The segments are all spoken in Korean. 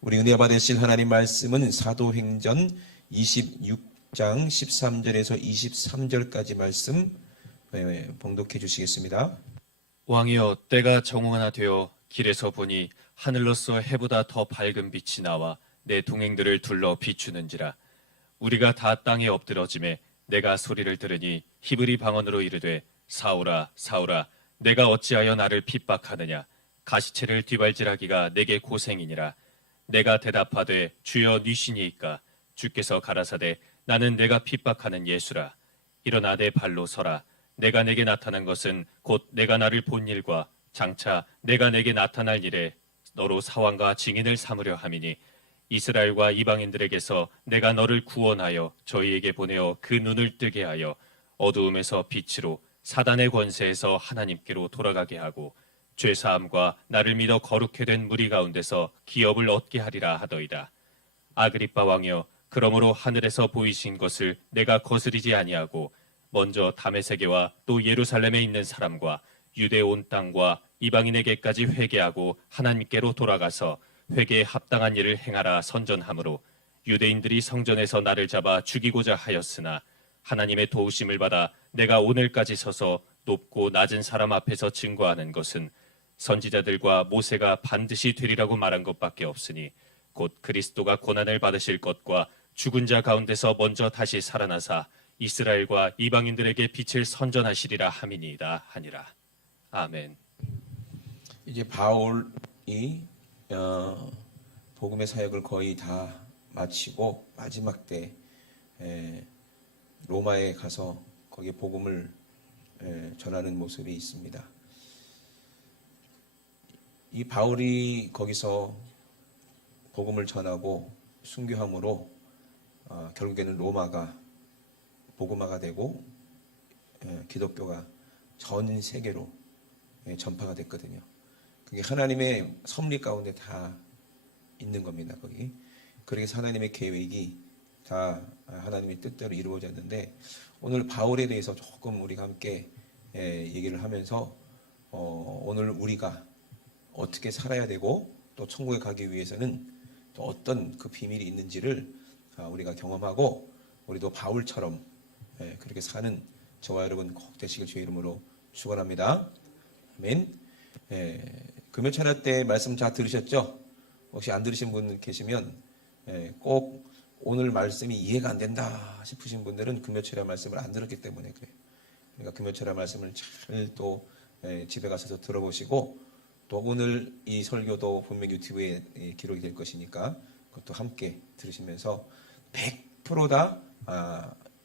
우리 은혜 받으실 하나님 말씀은 사도행전 26장 13절에서 23절까지 말씀 봉독해 주시겠습니다. 왕이여, 때가 정오나 되어 길에서 보니 하늘로서 해보다 더 밝은 빛이 나와 내 동행들을 둘러 비추는지라. 우리가 다 땅에 엎드러짐에 내가 소리를 들으니 히브리 방언으로 이르되, 사울아 사울아, 내가 어찌하여 나를 핍박하느냐. 가시체를 뒤발질하기가 내게 고생이니라. 내가 대답하되, 주여 니시니이까. 주께서 가라사대, 나는 내가 핍박하는 예수라. 일어나 내 발로 서라. 내가 내게 나타난 것은 곧 내가 나를 본 일과 장차 내가 내게 나타날 일에 너로 사왕과 증인을 삼으려 함이니, 이스라엘과 이방인들에게서 내가 너를 구원하여 저희에게 보내어 그 눈을 뜨게 하여 어두움에서 빛으로 사단의 권세에서 하나님께로 돌아가게 하고 죄사함과 나를 믿어 거룩해 된 무리 가운데서 기업을 얻게 하리라 하더이다. 아그리빠 왕이여, 그러므로 하늘에서 보이신 것을 내가 거스리지 아니하고 먼저 다메섹에와 또 예루살렘에 있는 사람과 유대 온 땅과 이방인에게까지 회개하고 하나님께로 돌아가서 회개에 합당한 일을 행하라 선전하므로 유대인들이 성전에서 나를 잡아 죽이고자 하였으나 하나님의 도우심을 받아 내가 오늘까지 서서 높고 낮은 사람 앞에서 증거하는 것은 선지자들과 모세가 반드시 되리라고 말한 것밖에 없으니, 곧 그리스도가 고난을 받으실 것과 죽은 자 가운데서 먼저 다시 살아나사 이스라엘과 이방인들에게 빛을 선전하시리라 함이니이다 하니라. 아멘. 이제 바울이 복음의 사역을 거의 다 마치고 마지막 때 로마에 가서 거기 복음을 전하는 모습이 있습니다. 이 바울이 거기서 복음을 전하고 순교함으로 결국에는 로마가 복음화가 되고 기독교가 전 세계로 전파가 됐거든요. 그게 하나님의 섭리 가운데 다 있는 겁니다. 거기 그래서 하나님의 계획이 다 하나님의 뜻대로 이루어졌는데, 오늘 바울에 대해서 조금 우리가 함께 얘기를 하면서 오늘 우리가 어떻게 살아야 되고 또 천국에 가기 위해서는 또 어떤 그 비밀이 있는지를 우리가 경험하고 우리도 바울처럼 그렇게 사는 저와 여러분 꼭 되시길 주의 이름으로 축원합니다. 아멘. 금요 찬양 때 말씀 잘 들으셨죠? 혹시 안 들으신 분 계시면 꼭 오늘 말씀이 이해가 안 된다 싶으신 분들은 금요 찬양 말씀을 안 들었기 때문에 그래요. 그러니까 금요 찬양 말씀을 잘 또 집에 가셔서 들어보시고, 또 오늘 이 설교도 분명 유튜브에 기록이 될 것이니까 그것도 함께 들으시면서 100% 다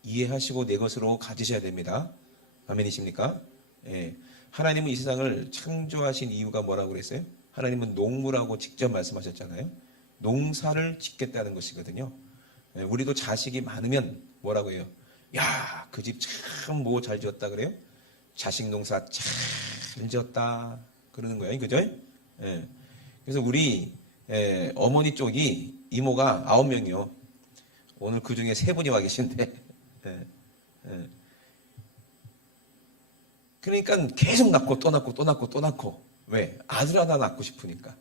이해하시고 내 것으로 가지셔야 됩니다. 아멘이십니까? 하나님은 이 세상을 창조하신 이유가 뭐라고 그랬어요? 하나님은 농부라고 직접 말씀하셨잖아요. 농사를 짓겠다는 것이거든요. 우리도 자식이 많으면 뭐라고 해요? 야, 그 집 참 뭐 잘 지었다 그래요? 자식 농사 잘 지었다 그러는 거예요. 그죠? 그래서 우리 어머니 쪽이 이모가 9명이요. 오늘 그 중에 3분이 와 계신데 그러니까 계속 낳고 또 낳고 또 낳고 또 낳고. 왜? 아들 하나 낳고 싶으니까.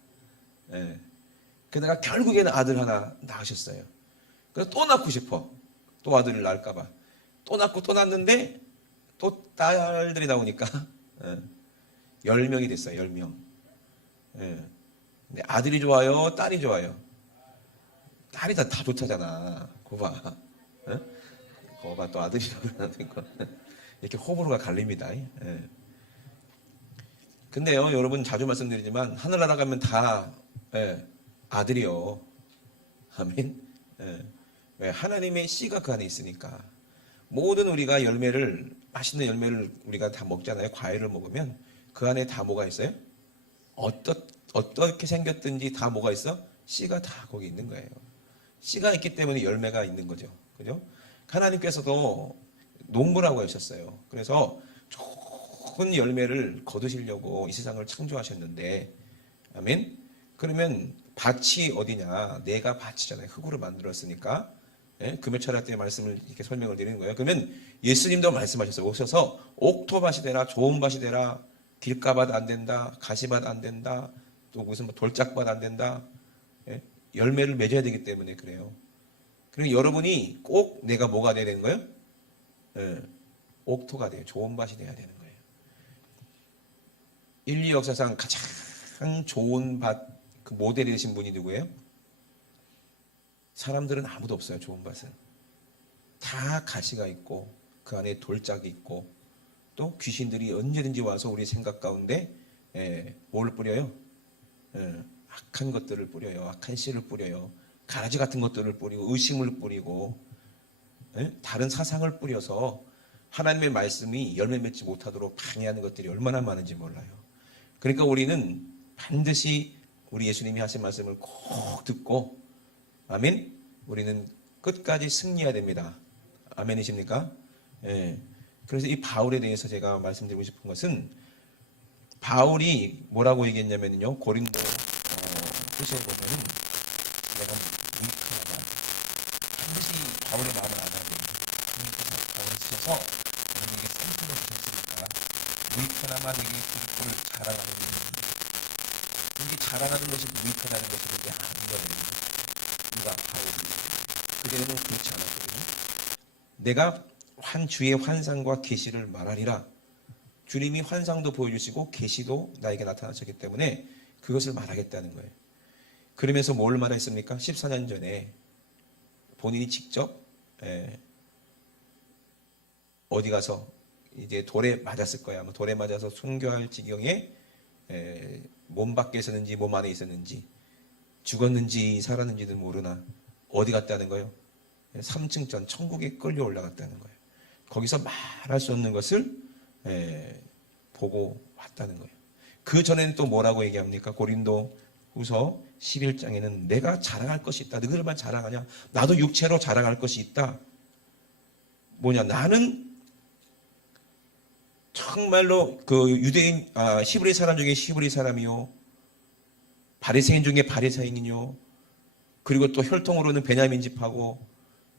그러다가 결국에는 아들 하나 낳으셨어요. 그래서 또 낳고 싶어. 또 아들을 낳을까봐. 또 낳고 또 낳는데 또 딸들이 나오니까 10명이 됐어요. 10명. 근데 아들이 좋아요? 딸이 좋아요? 딸이 다 좋다잖아. 거봐. 거봐, 또 아들이라고 그러니까 이렇게 호불호가 갈립니다. 근데요, 여러분 자주 말씀드리지만 하늘나라 가면 다 아들이요. 아멘. 왜? 하나님의 씨가 그 안에 있으니까. 모든 우리가 열매를, 맛있는 열매를 우리가 다 먹잖아요. 과일을 먹으면 그 안에 다 뭐가 있어요? 어떻게 생겼든지 다 뭐가 있어? 씨가 다 거기 있는 거예요. 씨가 있기 때문에 열매가 있는 거죠. 그죠? 하나님께서도 농부라고 하셨어요. 그래서 좋은 열매를 거두시려고 이 세상을 창조하셨는데, 아멘? 그러면 밭이 어디냐? 내가 밭이잖아요. 흙으로 만들었으니까. 금요 철학 때 말씀을 이렇게 설명을 드리는 거예요. 그러면 예수님도 말씀하셨어요. 오셔서 옥토밭이 되라, 좋은 밭이 되라, 길가밭 안 된다, 가시밭 안 된다, 또 무슨 뭐 돌짝밭 안 된다. 열매를 맺어야 되기 때문에 그래요. 그러니까 여러분이 꼭 내가 뭐가 돼야 되는 거예요? 옥토가 돼요. 좋은 밭이 돼야 되는 거예요. 인류 역사상 가장 좋은 밭, 그 모델이 되신 분이 누구예요? 사람들은 아무도 없어요. 좋은 밭은. 다 가시가 있고 그 안에 돌짝이 있고 또 귀신들이 언제든지 와서 우리 생각 가운데 뭘 뿌려요? 악한 것들을 뿌려요. 악한 씨를 뿌려요. 가라지 같은 것들을 뿌리고 의심을 뿌리고 다른 사상을 뿌려서 하나님의 말씀이 열매 맺지 못하도록 방해하는 것들이 얼마나 많은지 몰라요. 그러니까 우리는 반드시 우리 예수님이 하신 말씀을 꼭 듣고 아멘. 우리는 끝까지 승리해야 됩니다. 아멘이십니까? 예. 그래서 이 바울에 대해서 제가 말씀드리고 싶은 것은 바울이 뭐라고 얘기했냐면요. 고린도 후서에 보면은 내가 무익하나마 반드시 바울의 마음을 알아야 됩니다. 하나님께서 바울을 쓰셔서 여러분에게 샘플로 주셨으니까 무익하나마 내게 그리스도를 자랑하는 것입니다. 이게 자랑하는 것이 무익하다는 것인데 아니거든요. 누가 바울이 그대는 그렇지 않았거든요. 내가 주의 환상과 계시를 말하리라. 주님이 환상도 보여주시고 계시도 나에게 나타나셨기 때문에 그것을 말하겠다는 거예요. 그러면서 뭘 말했습니까? 14년 전에 본인이 직접 어디 가서 이제 돌에 맞았을 거야. 돌에 맞아서 순교할 지경에 몸 밖에 있었는지 몸 안에 있었는지 죽었는지 살았는지도 모르나 어디 갔다는 거예요? 3층 전 천국에 끌려 올라갔다는 거예요. 거기서 말할 수 없는 것을 보고 왔다는 거예요. 그 전에는 또 뭐라고 얘기합니까? 고린도 후서 11장에는 내가 자랑할 것이 있다. 너희들만 자랑하냐? 나도 육체로 자랑할 것이 있다. 뭐냐? 나는 정말로 그 유대인, 히브리 사람 중에 히브리 사람이요. 바리새인 중에 바리새인이요. 그리고 또 혈통으로는 베냐민 집하고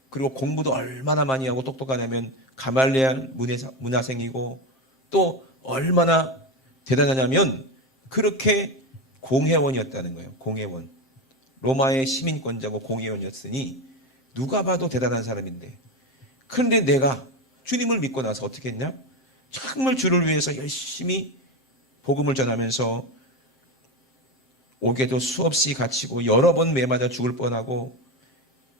그리고 공부도 얼마나 많이 하고 똑똑하냐면 가말리엘 문화생이고 또 얼마나 대단하냐면 그렇게 공회원이었다는 거예요. 공회원. 로마의 시민권자고 공회원이었으니 누가 봐도 대단한 사람인데 그런데 내가 주님을 믿고 나서 어떻게 했냐? 정말 주를 위해서 열심히 복음을 전하면서 옥에도 수없이 갇히고 여러 번 매맞아 죽을 뻔하고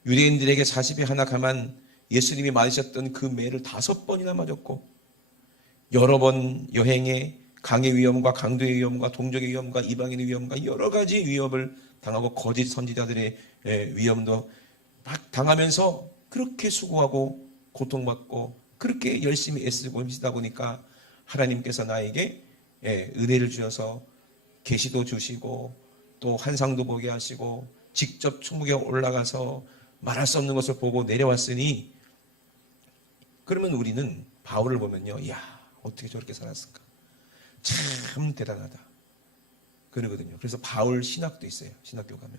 유대인들에게 40에 하나 감한 예수님이 맞으셨던 그 매를 5번이나 맞았고 여러 번 여행에 강의 위험과 강도의 위험과 동족의 위험과 이방인의 위험과 여러 가지 위협을 당하고 거짓 선지자들의 위험도 막 당하면서 그렇게 수고하고 고통받고 그렇게 열심히 애쓰고 힘쓰다 보니까 하나님께서 나에게 은혜를 주셔서 계시도 주시고 또 환상도 보게 하시고 직접 천국에 올라가서 말할 수 없는 것을 보고 내려왔으니 그러면 우리는 바울을 보면요. 이야 어떻게 저렇게 살았을까? 참 대단하다. 그러거든요. 그래서 바울 신학도 있어요. 신학교 가면.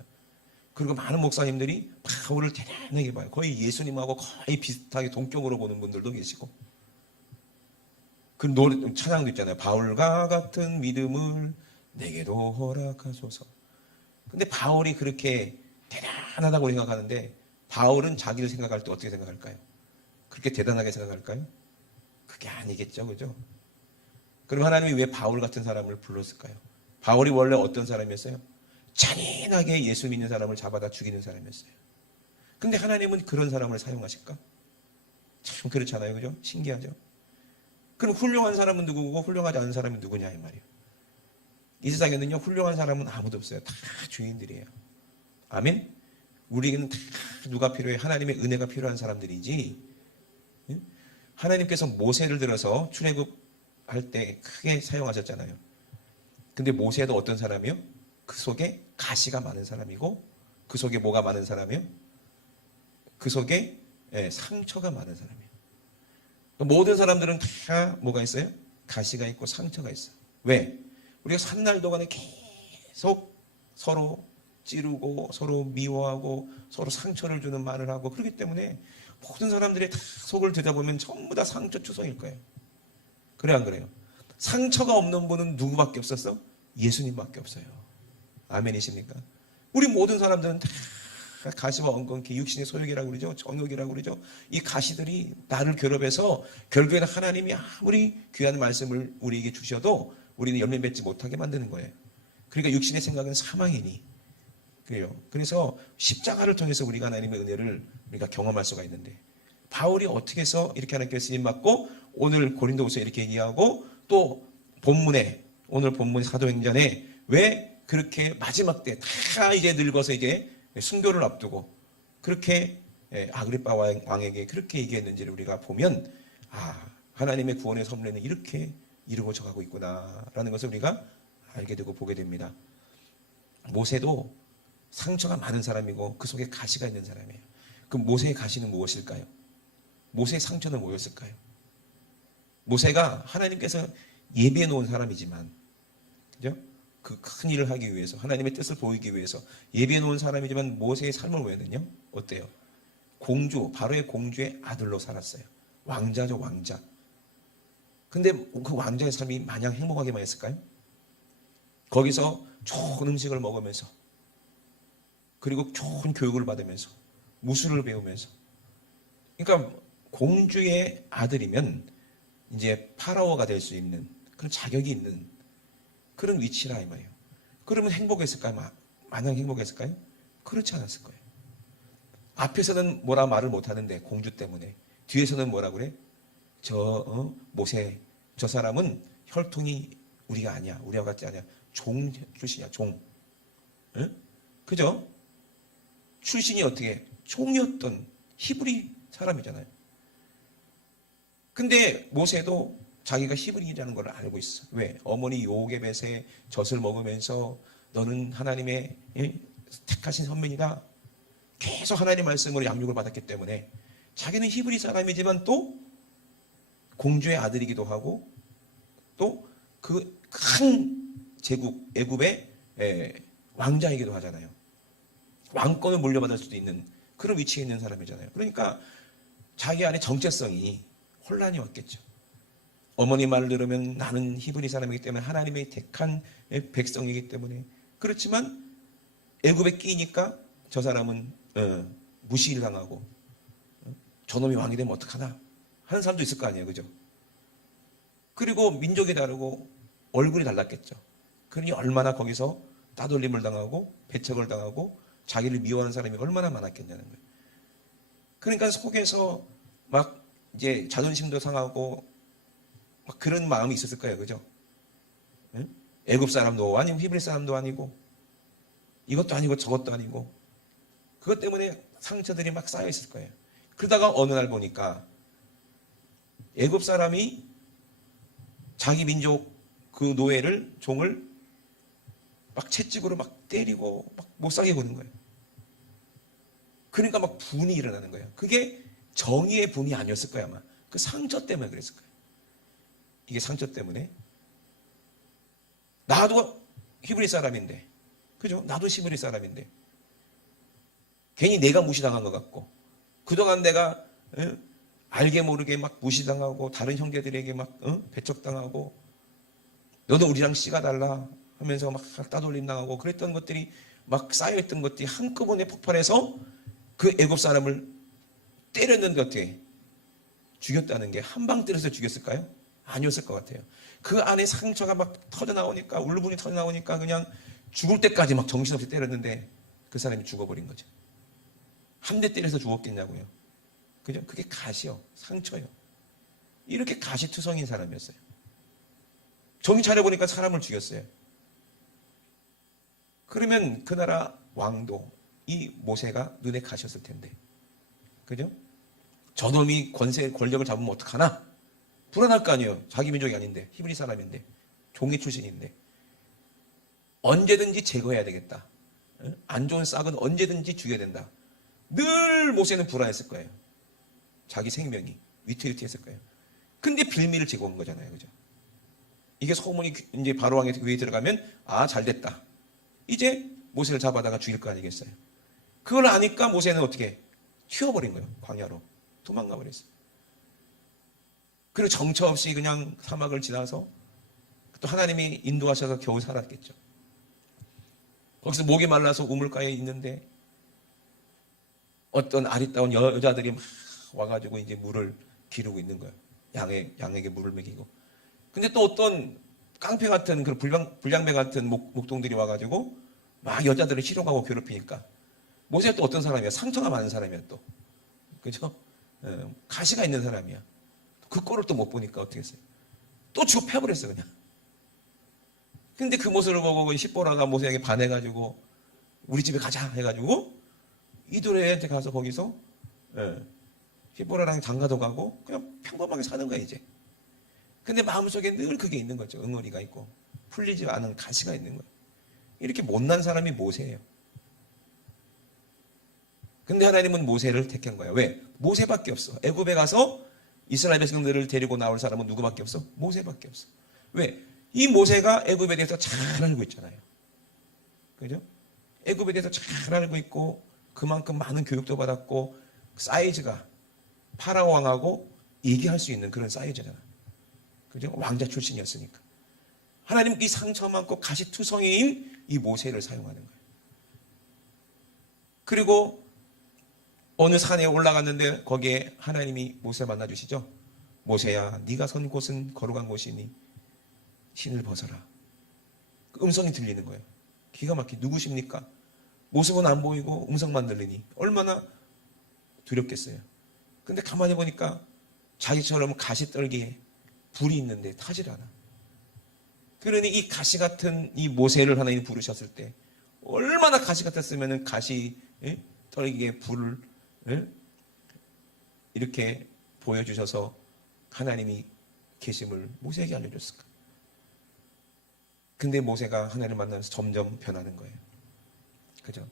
그리고 많은 목사님들이 바울을 대단하게 봐요. 거의 예수님하고 거의 비슷하게 동격으로 보는 분들도 계시고. 그 노래, 찬양도 있잖아요. 바울과 같은 믿음을 내게도 허락하소서. 근데 바울이 그렇게 대단하다고 생각하는데 바울은 자기를 생각할 때 어떻게 생각할까요? 그렇게 대단하게 생각할까요? 그게 아니겠죠. 그죠? 그럼 하나님이 왜 바울 같은 사람을 불렀을까요? 바울이 원래 어떤 사람이었어요? 잔인하게 예수 믿는 사람을 잡아다 죽이는 사람이었어요. 근데 하나님은 그런 사람을 사용하실까? 참 그렇잖아요. 그죠? 신기하죠? 그럼 훌륭한 사람은 누구고 훌륭하지 않은 사람은 누구냐 이 말이에요. 이 세상에는요. 훌륭한 사람은 아무도 없어요. 다 주인들이에요. 아멘? 우리에게는 다 누가 필요해? 하나님의 은혜가 필요한 사람들이지. 하나님께서 모세를 들어서 출애굽할 때 크게 사용하셨잖아요. 근데 모세도 어떤 사람이요? 그 속에 가시가 많은 사람이고 그 속에 뭐가 많은 사람이요? 그 속에 상처가 많은 사람이에요. 모든 사람들은 다 뭐가 있어요? 가시가 있고 상처가 있어요. 왜? 우리가 산날 동안에 계속 서로 찌르고 서로 미워하고 서로 상처를 주는 말을 하고 그렇기 때문에 모든 사람들이 다 속을 들여다보면 전부 다 상처 투성일 거예요. 그래 안 그래요? 상처가 없는 분은 누구밖에 없었어? 예수님밖에 없어요. 아멘이십니까? 우리 모든 사람들은 다 가시와 엉겅퀴 육신의 소욕이라고 그러죠. 정욕이라고 그러죠. 이 가시들이 나를 괴롭혀서 결국에는 하나님이 아무리 귀한 말씀을 우리에게 주셔도 우리는 열매 맺지 못하게 만드는 거예요. 그러니까 육신의 생각은 사망이니. 그래요. 그래서 십자가를 통해서 우리가 하나님의 은혜를 우리가 경험할 수가 있는데, 바울이 어떻게 해서 이렇게 하나님께 쓰임 받고 오늘 고린도후서 이렇게 얘기하고 또 본문에, 오늘 본문 사도행전에 왜 그렇게 마지막 때 다 이제 늙어서 이제 순교를 앞두고 그렇게 아그리빠 왕에게 그렇게 얘기했는지를 우리가 보면, 하나님의 구원의 섭리는 이렇게 이루어져 가고 있구나라는 것을 우리가 알게 되고 보게 됩니다. 모세도 상처가 많은 사람이고 그 속에 가시가 있는 사람이에요. 그럼 모세의 가시는 무엇일까요? 모세의 상처는 뭐였을까요? 모세가 하나님께서 예비해 놓은 사람이지만, 그죠? 그 큰 일을 하기 위해서, 하나님의 뜻을 보이기 위해서 예비해 놓은 사람이지만 모세의 삶을 보면은요, 어때요? 공주, 바로의 공주의 아들로 살았어요. 왕자죠, 왕자. 근데 그 왕자의 삶이 마냥 행복하게만 했을까요? 거기서 좋은 음식을 먹으면서, 그리고 좋은 교육을 받으면서, 무술을 배우면서. 그러니까 공주의 아들이면 이제 파라오가 될 수 있는 그런 자격이 있는 그런 위치라 이 말이에요. 그러면 행복했을까요? 마냥 행복했을까요? 그렇지 않았을 거예요. 앞에서는 뭐라 말을 못하는데 공주 때문에, 뒤에서는 뭐라 그래? 모세, 저 사람은 혈통이 우리가 아니야, 우리와 같지 않냐, 종 출신이야, 종. 응? 그죠? 출신이 어떻게? 종이었던 히브리 사람이잖아요. 근데 모세도 자기가 히브리인이라는 걸 알고 있어. 왜? 어머니 요게벳의 젖을 먹으면서 너는 하나님의 택하신 선민이다, 계속 하나님 말씀으로 양육을 받았기 때문에 자기는 히브리 사람이지만 또 공주의 아들이기도 하고 또 그 큰 제국 애굽의 왕자이기도 하잖아요. 왕권을 물려받을 수도 있는 그런 위치에 있는 사람이잖아요. 그러니까 자기 안에 정체성이 혼란이 왔겠죠. 어머니 말을 들으면 나는 히브리 사람이기 때문에 하나님의 택한 백성이기 때문에. 그렇지만 애굽에 끼니까 저 사람은 무시를 당하고, 저놈이 왕이 되면 어떡하나 하는 사람도 있을 거 아니에요. 그죠? 그리고 민족이 다르고 얼굴이 달랐겠죠. 그러니 얼마나 거기서 따돌림을 당하고 배척을 당하고 자기를 미워하는 사람이 얼마나 많았겠냐는 거예요. 그러니까 속에서 막 이제 자존심도 상하고 막 그런 마음이 있었을 거예요. 그죠? 애굽 사람도 아니고 히브리 사람도 아니고 이것도 아니고 저것도 아니고, 그것 때문에 상처들이 막 쌓여 있을 거예요. 그러다가 어느 날 보니까 애굽 사람이 자기 민족 그 노예를, 종을 막 채찍으로 막 때리고 막 못 살게 구는 거예요. 그러니까 막 분이 일어나는 거예요. 그게 정의의 분이 아니었을 거예요. 아마 그 상처 때문에 그랬을 거예요. 이게 상처 때문에. 나도 히브리 사람인데, 그죠? 나도 히브리 사람인데 괜히 내가 무시당한 것 같고, 그동안 내가 알게 모르게 막 무시당하고 다른 형제들에게 막 배척당하고, 너도 우리랑 씨가 달라 하면서 막 따돌림 당하고 그랬던 것들이 막 쌓여있던 것들이 한꺼번에 폭발해서 그 애굽 사람을 때렸는데 어떻게 죽였다는 게, 한 방 때려서 죽였을까요? 아니었을 것 같아요. 그 안에 상처가 막 터져나오니까, 울분이 터져나오니까 그냥 죽을 때까지 막 정신없이 때렸는데 그 사람이 죽어버린 거죠. 한 대 때려서 죽었겠냐고요. 그죠? 그게 가시요, 상처요. 이렇게 가시투성인 사람이었어요. 정신 차려보니까 사람을 죽였어요. 그러면 그 나라 왕도 이 모세가 눈에 가셨을 텐데, 그죠? 저놈이 권력을 잡으면 어떡하나? 불안할 거 아니에요. 자기 민족이 아닌데, 히브리 사람인데, 종이 출신인데. 언제든지 제거해야 되겠다. 안 좋은 싹은 언제든지 죽여야 된다. 늘 모세는 불안했을 거예요. 자기 생명이 위태위태했을 거예요. 근데 빌미를 제거한 거잖아요. 그죠? 이게 소문이 이제 바로 왕의 귀에 들어가면, 잘 됐다. 이제 모세를 잡아다가 죽일 거 아니겠어요? 그걸 아니까 모세는 어떻게 튀어버린 거예요. 광야로 도망가 버렸어요. 그리고 정처 없이 그냥 사막을 지나서 또 하나님이 인도하셔서 겨우 살았겠죠. 거기서 목이 말라서 우물가에 있는데 어떤 아리따운 여자들이 막 와가지고 이제 물을 기르고 있는 거예요. 양에게 물을 먹이고. 근데 또 어떤 깡패 같은 그런 불량배 같은 목동들이 와가지고 막 여자들을 실용하고 괴롭히니까 모세가 또 어떤 사람이야? 상처가 많은 사람이야 또. 그죠? 가시가 있는 사람이야. 그 꼴을 또 못 보니까 어떻게 했어요? 또 죽어 패버렸어 그냥. 근데 그 모습을 보고 십보라가 모세에게 반해가지고 우리 집에 가자 해가지고 이도래한테 가서 거기서 십보라랑 장가도 가고 그냥 평범하게 사는 거야 이제. 근데 마음속에 늘 그게 있는 거죠. 응어리가 있고 풀리지 않은 가시가 있는 거예요. 이렇게 못난 사람이 모세예요. 근데 하나님은 모세를 택한 거예요. 왜? 모세밖에 없어. 애굽에 가서 이스라엘 백성들을 데리고 나올 사람은 누구밖에 없어? 모세밖에 없어. 왜? 이 모세가 애굽에 대해서 잘 알고 있잖아요. 그죠? 애굽에 대해서 잘 알고 있고 그만큼 많은 교육도 받았고 사이즈가 파라오 왕하고 얘기할 수 있는 그런 사이즈잖아. 그죠? 왕자 출신이었으니까. 하나님은 이 상처 많고 가시투성이인 이 모세를 사용하는 거예요. 그리고 어느 산에 올라갔는데 거기에 하나님이 모세 만나주시죠. 모세야, 네가 선 곳은 거룩한 곳이니 신을 벗어라. 그 음성이 들리는 거예요. 기가 막히게 누구십니까? 모습은 안 보이고 음성만 들리니 얼마나 두렵겠어요. 근데 가만히 보니까 자기처럼 가시떨기에 불이 있는데 타질 않아. 그러니 이 가시 같은 이 모세를 하나님 부르셨을 때 얼마나 가시 같았으면 가시 떨기에 불을 이렇게 보여주셔서 하나님이 계심을 모세에게 알려줬을까. 근데 모세가 하나님을 만나면서 점점 변하는 거예요. 그죠?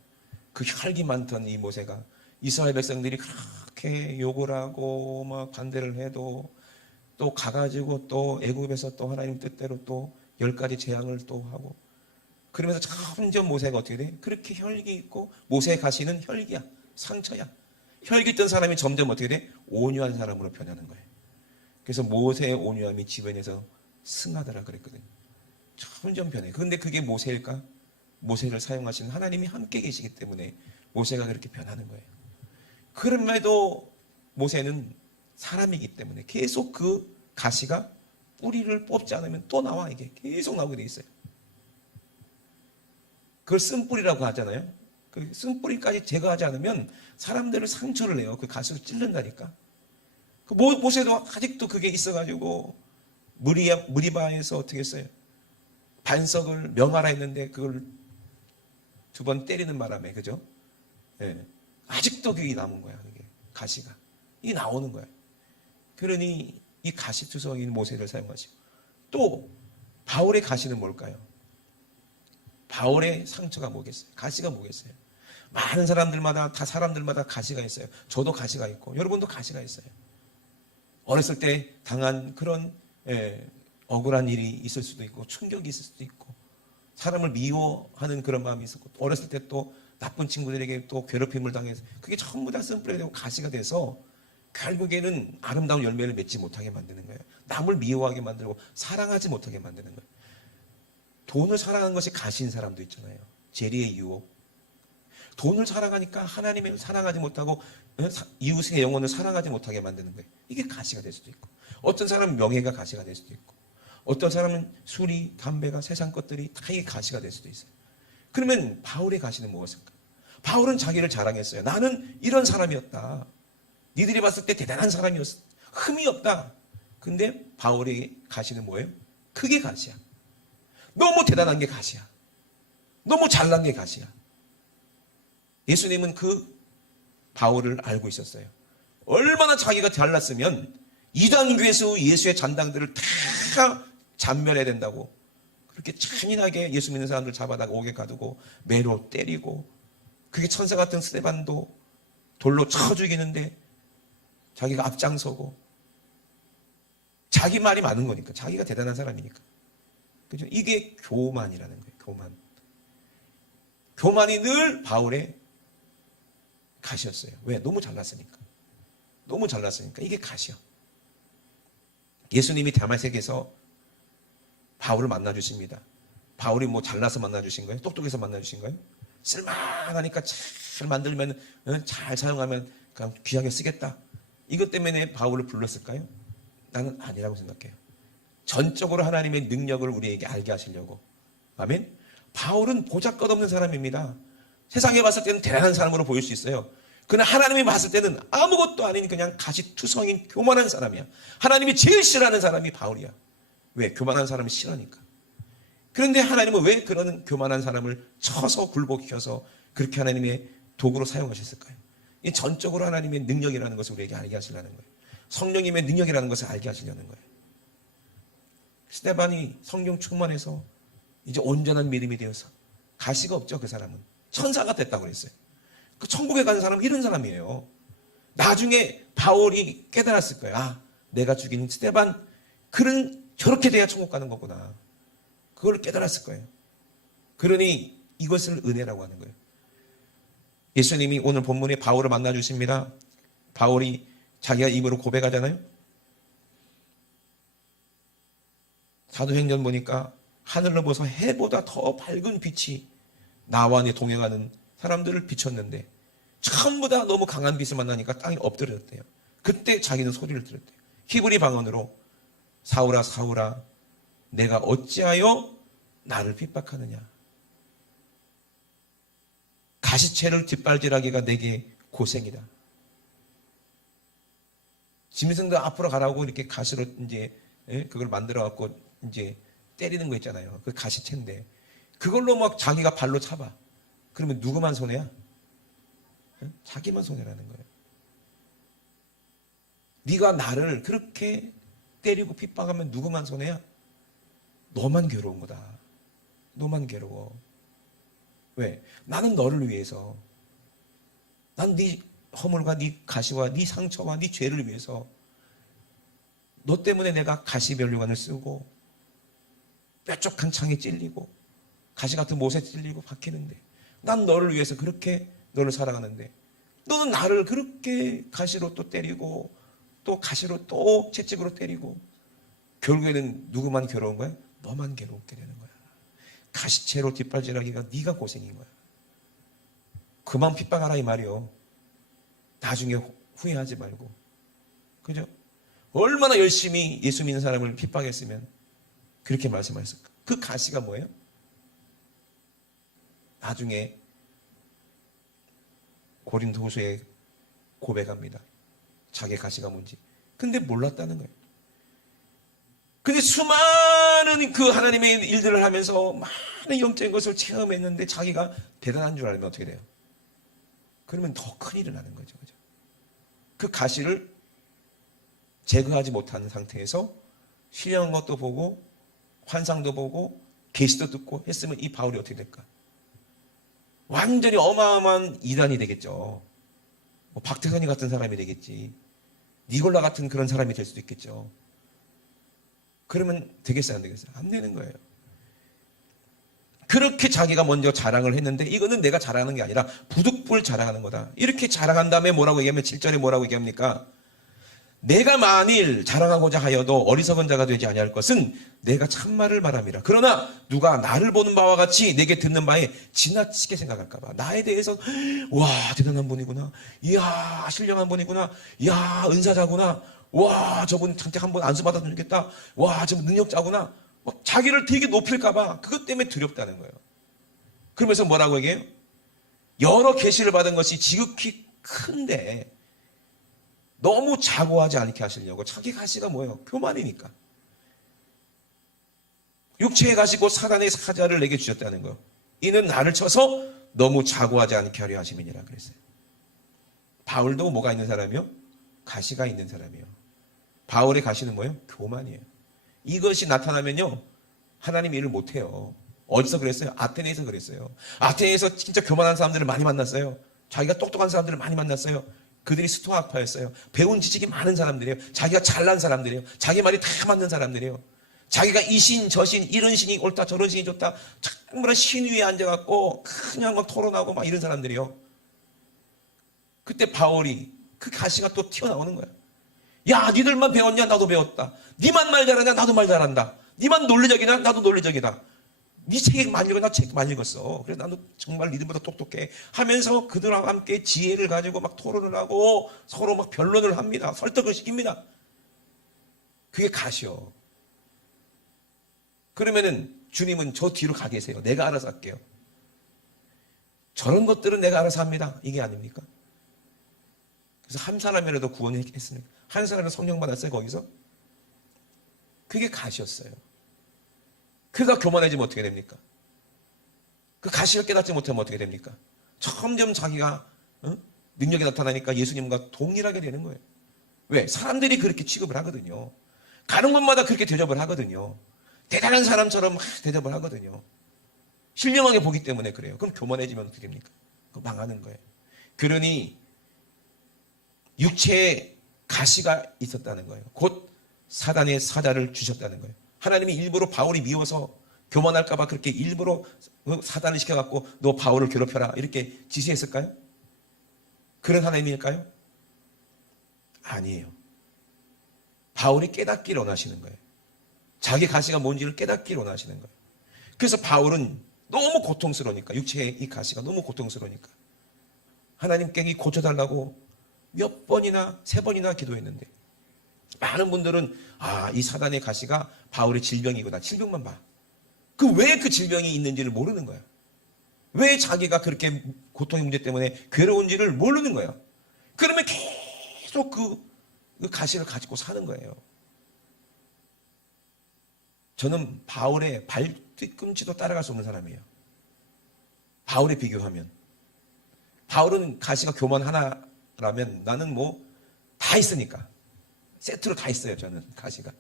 그 혈기 많던 이 모세가 이스라엘 백성들이 그렇게 욕을 하고 막 반대를 해도 또 가가지고 또 애굽에서 또 하나님 뜻대로 또 10가지 재앙을 또 하고 그러면서 점점 모세가 어떻게 돼? 그렇게 혈기 있고 모세의 가시는 혈기야. 상처야. 혈기 있던 사람이 점점 어떻게 돼? 온유한 사람으로 변하는 거예요. 그래서 모세의 온유함이 주변에서 승하더라 그랬거든요. 점점 변해. 그런데 그게 모세일까? 모세를 사용하시는 하나님이 함께 계시기 때문에 모세가 그렇게 변하는 거예요. 그럼에도 모세는 사람이기 때문에 계속 그 가시가 뿌리를 뽑지 않으면 또 나와. 이게 계속 나오게 돼 있어요. 그걸 쓴뿌리라고 하잖아요. 그 쓴뿌리까지 제거하지 않으면 사람들을 상처를 내요. 그 가시를 찔른다니까. 그 모세도 아직도 그게 있어가지고 무리바에서 어떻게 했어요? 반석을 명하라 했는데 그걸 2번 때리는 바람에, 그죠? 예. 아직도 그게 남은 거야. 그게 가시가. 이게 나오는 거야. 그러니 이 가시투성인 모세를 사용하시고 또 바울의 가시는 뭘까요? 바울의 상처가 뭐겠어요? 가시가 뭐겠어요? 많은 사람들마다 다 사람들마다 가시가 있어요. 저도 가시가 있고 여러분도 가시가 있어요. 어렸을 때 당한 그런 억울한 일이 있을 수도 있고 충격이 있을 수도 있고 사람을 미워하는 그런 마음이 있었고 어렸을 때 또 나쁜 친구들에게 또 괴롭힘을 당해서 그게 전부 다 쓴뿌리가 되고 가시가 돼서 결국에는 아름다운 열매를 맺지 못하게 만드는 거예요. 남을 미워하게 만들고 사랑하지 못하게 만드는 거예요. 돈을 사랑하는 것이 가시인 사람도 있잖아요. 재리의 유혹. 돈을 사랑하니까 하나님을 사랑하지 못하고 이웃의 영혼을 사랑하지 못하게 만드는 거예요. 이게 가시가 될 수도 있고 어떤 사람은 명예가 가시가 될 수도 있고 어떤 사람은 술이, 담배가, 세상 것들이 다 이게 가시가 될 수도 있어요. 그러면 바울의 가시는 무엇일까? 바울은 자기를 자랑했어요. 나는 이런 사람이었다. 니들이 봤을 때 대단한 사람이었어. 흠이 없다. 근데 바울의 가시는 뭐예요? 그게 가시야. 너무 대단한 게 가시야. 너무 잘난 게 가시야. 예수님은 그 바울을 알고 있었어요. 얼마나 자기가 잘났으면 이단교에서 예수의 잔당들을 다 잔멸해야 된다고 그렇게 잔인하게 예수 믿는 사람들 잡아다가 옥에 가두고 매로 때리고 그게 천사 같은 스데반도 돌로 쳐 죽이는데 자기가 앞장서고 자기 말이 많은 거니까 자기가 대단한 사람이니까 그죠? 이게 교만이라는 거예요. 교만. 교만이 늘 바울의 가시였어요. 왜? 너무 잘났으니까. 너무 잘났으니까 이게 가시요. 예수님이 다마색에서 바울을 만나 주십니다. 바울이 뭐 잘나서 만나주신 거예요? 똑똑해서 만나주신 거예요? 쓸만하니까 잘 만들면, 잘 사용하면 그냥 귀하게 쓰겠다. 이것 때문에 바울을 불렀을까요? 나는 아니라고 생각해요. 전적으로 하나님의 능력을 우리에게 알게 하시려고. 아멘? 바울은 보잘것없는 사람입니다. 세상에 봤을 때는 대단한 사람으로 보일 수 있어요. 그러나 하나님이 봤을 때는 아무것도 아닌 그냥 가시투성인 교만한 사람이야. 하나님이 제일 싫어하는 사람이 바울이야. 왜? 교만한 사람이 싫으니까. 그런데 하나님은 왜 그런 교만한 사람을 쳐서 굴복시켜서 그렇게 하나님의 도구로 사용하셨을까요? 이 전적으로 하나님의 능력이라는 것을 우리에게 알게 하시려는 거예요. 성령님의 능력이라는 것을 알게 하시려는 거예요. 스데반이 성령 충만해서 이제 온전한 믿음이 되어서 가시가 없죠. 그 사람은 천사가 됐다고 그랬어요. 그 천국에 가는 사람은 이런 사람이에요. 나중에 바울이 깨달았을 거예요. 아, 내가 죽인 스데반 저렇게 돼야 천국 가는 거구나. 그걸 깨달았을 거예요. 그러니 이것을 은혜라고 하는 거예요. 예수님이 오늘 본문에 바울을 만나 주십니다. 바울이 자기가 입으로 고백하잖아요. 사도행전 보니까 하늘로 보서 해보다 더 밝은 빛이 나와 내 동행하는 사람들을 비췄는데 전부 다 너무 강한 빛을 만나니까 땅에 엎드렸대요. 그때 자기는 소리를 들었대요. 히브리 방언으로 사울아 사울아 내가 어찌하여 나를 핍박하느냐. 가시채를 뒷발질하기가 내게 고생이다. 짐승도 앞으로 가라고 이렇게 가시로 이제 그걸 만들어 갖고 이제 때리는 거 있잖아요. 그 가시채인데 그걸로 막 자기가 발로 차봐. 그러면 누구만 손해야? 자기만 손해라는 거예요. 네가 나를 그렇게 때리고 핍박하면 누구만 손해야? 너만 괴로운 거다. 너만 괴로워. 왜? 나는 너를 위해서. 난 네 허물과 네 가시와 네 상처와 네 죄를 위해서 너 때문에 내가 가시면류관을 쓰고 뾰족한 창에 찔리고 가시 같은 못에 찔리고 박히는데 난 너를 위해서 그렇게 너를 사랑하는데 너는 나를 그렇게 가시로 또 때리고 또 가시로 또 채찍으로 때리고 결국에는 누구만 괴로운 거야? 너만 괴롭게 되는 거야. 가시채로 뒷발질하기가 네가 고생인 거야. 그만 핍박하라 이 말이요. 나중에 후회하지 말고. 그죠? 얼마나 열심히 예수 믿는 사람을 핍박했으면 그렇게 말씀하셨을까? 그 가시가 뭐예요? 나중에 고린도후서에 고백합니다. 자기 가시가 뭔지. 근데 몰랐다는 거예요. 근데 수많은 그 하나님의 일들을 하면서 많은 영적인 것을 체험했는데 자기가 대단한 줄 알면 어떻게 돼요? 그러면 더 큰일이 나는 거죠. 그죠? 그 가시를 제거하지 못하는 상태에서 신령한 것도 보고 환상도 보고 계시도 듣고 했으면 이 바울이 어떻게 될까? 완전히 어마어마한 이단이 되겠죠. 뭐 박태선이 같은 사람이 되겠지. 니골라 같은 그런 사람이 될 수도 있겠죠. 그러면 되겠어요, 안 되겠어요? 안 되는 거예요. 그렇게 자기가 먼저 자랑을 했는데 이거는 내가 자랑하는 게 아니라 부득불 자랑하는 거다. 이렇게 자랑한 다음에 뭐라고 얘기하면 7절에 뭐라고 얘기합니까? 내가 만일 자랑하고자 하여도 어리석은 자가 되지 아니할 것은 내가 참말을 말함이라. 그러나 누가 나를 보는 바와 같이 내게 듣는 바에 지나치게 생각할까 봐. 나에 대해서 와 대단한 분이구나. 이야 신령한 분이구나. 이야 은사자구나. 와 저분 장책 한번 안수 받았으면 좋겠다. 와 저분 능력자구나. 막 자기를 되게 높일까 봐. 그것 때문에 두렵다는 거예요. 그러면서 뭐라고 얘기해요? 여러 계시를 받은 것이 지극히 큰데 너무 자고하지 않게 하시려고. 자기 가시가 뭐예요? 교만이니까. 육체의 가시고 사단의 사자를 내게 주셨다는 거예요. 이는 나를 쳐서 너무 자고하지 않게 하려 하심이니라 그랬어요. 바울도 뭐가 있는 사람이요? 가시가 있는 사람이에요. 바울의 가시는 뭐예요? 교만이에요. 이것이 나타나면요 하나님 일을 못해요. 어디서 그랬어요? 아테네에서 그랬어요. 아테네에서 진짜 교만한 사람들을 많이 만났어요. 자기가 똑똑한 사람들을 많이 만났어요. 그들이 스토아파였어요. 배운 지식이 많은 사람들이에요. 자기가 잘난 사람들이에요. 자기 말이 다 맞는 사람들이에요. 자기가 이 신, 저 신, 이런 신이 옳다, 저런 신이 좋다. 정말 신 위에 앉아갖고 그냥 막 토론하고 막 이런 사람들이에요. 그때 바울이 그 가시가 또 튀어나오는 거야. 야, 니들만 배웠냐? 나도 배웠다. 니만 말 잘하냐? 나도 말 잘한다. 니만 논리적이냐? 나도 논리적이다. 네 책 많이 읽어, 나 책 많이 읽었어. 그래서 나도 정말 니들보다 똑똑해 하면서 그들과 함께 지혜를 가지고 막 토론을 하고 서로 막 변론을 합니다. 설득을 시킵니다. 그게 가시오. 그러면은 주님은 저 뒤로 가 계세요. 내가 알아서 할게요. 저런 것들은 내가 알아서 합니다. 이게 아닙니까? 그래서 한 사람이라도 구원했으니까. 한 사람이라도 성령 받았어요, 거기서? 그게 가시였어요. 그러다 교만해지면 어떻게 됩니까? 그 가시를 깨닫지 못하면 어떻게 됩니까? 점점 자기가 능력이 나타나니까 예수님과 동일하게 되는 거예요. 왜? 사람들이 그렇게 취급을 하거든요. 가는 곳마다 그렇게 대접을 하거든요. 대단한 사람처럼 대접을 하거든요. 신령하게 보기 때문에 그래요. 그럼 교만해지면 어떻게 됩니까? 망하는 거예요. 그러니 육체에 가시가 있었다는 거예요. 곧 사단의 사자를 주셨다는 거예요. 하나님이 일부러 바울이 미워서 교만할까 봐 그렇게 일부러 사단을 시켜갖고 너 바울을 괴롭혀라 이렇게 지시했을까요? 그런 하나님일까요? 아니에요. 바울이 깨닫기를 원하시는 거예요. 자기 가시가 뭔지를 깨닫기를 원하시는 거예요. 그래서 바울은 너무 고통스러우니까, 육체의 이 가시가 너무 고통스러우니까 하나님께 고쳐달라고 몇 번이나, 3번이나 기도했는데, 많은 분들은 이 사단의 가시가 바울의 질병이구나, 질병만 봐. 왜 그 질병이 있는지를 모르는 거야. 왜 자기가 그렇게 고통의 문제 때문에 괴로운지를 모르는 거야. 그러면 계속 그 가시를 가지고 사는 거예요. 저는 바울의 발뒤꿈치도 따라갈 수 없는 사람이에요. 바울에 비교하면. 바울은 가시가 교만 하나라면 나는 뭐 다 있으니까. 세트로 다 있어요, 저는 가시가.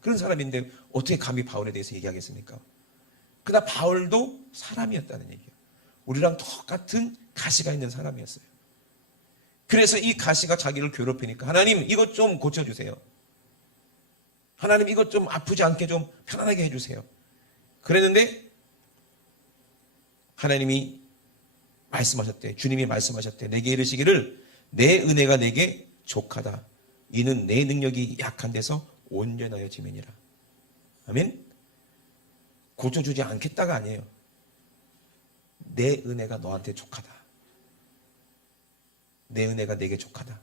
그런 사람인데 어떻게 감히 바울에 대해서 얘기하겠습니까? 그러나 바울도 사람이었다는 얘기예요. 우리랑 똑같은 가시가 있는 사람이었어요. 그래서 이 가시가 자기를 괴롭히니까 하나님 이것 좀 고쳐주세요. 하나님 이것 좀 아프지 않게 좀 편안하게 해주세요. 그랬는데 하나님이 말씀하셨대. 주님이 말씀하셨대. 내게 이르시기를 내 은혜가 내게 족하다. 이는 내 능력이 약한 데서 온전하여짐이니라. 아멘. 고쳐주지 않겠다가 아니에요. 내 은혜가 너한테 족하다. 내 은혜가 내게 족하다.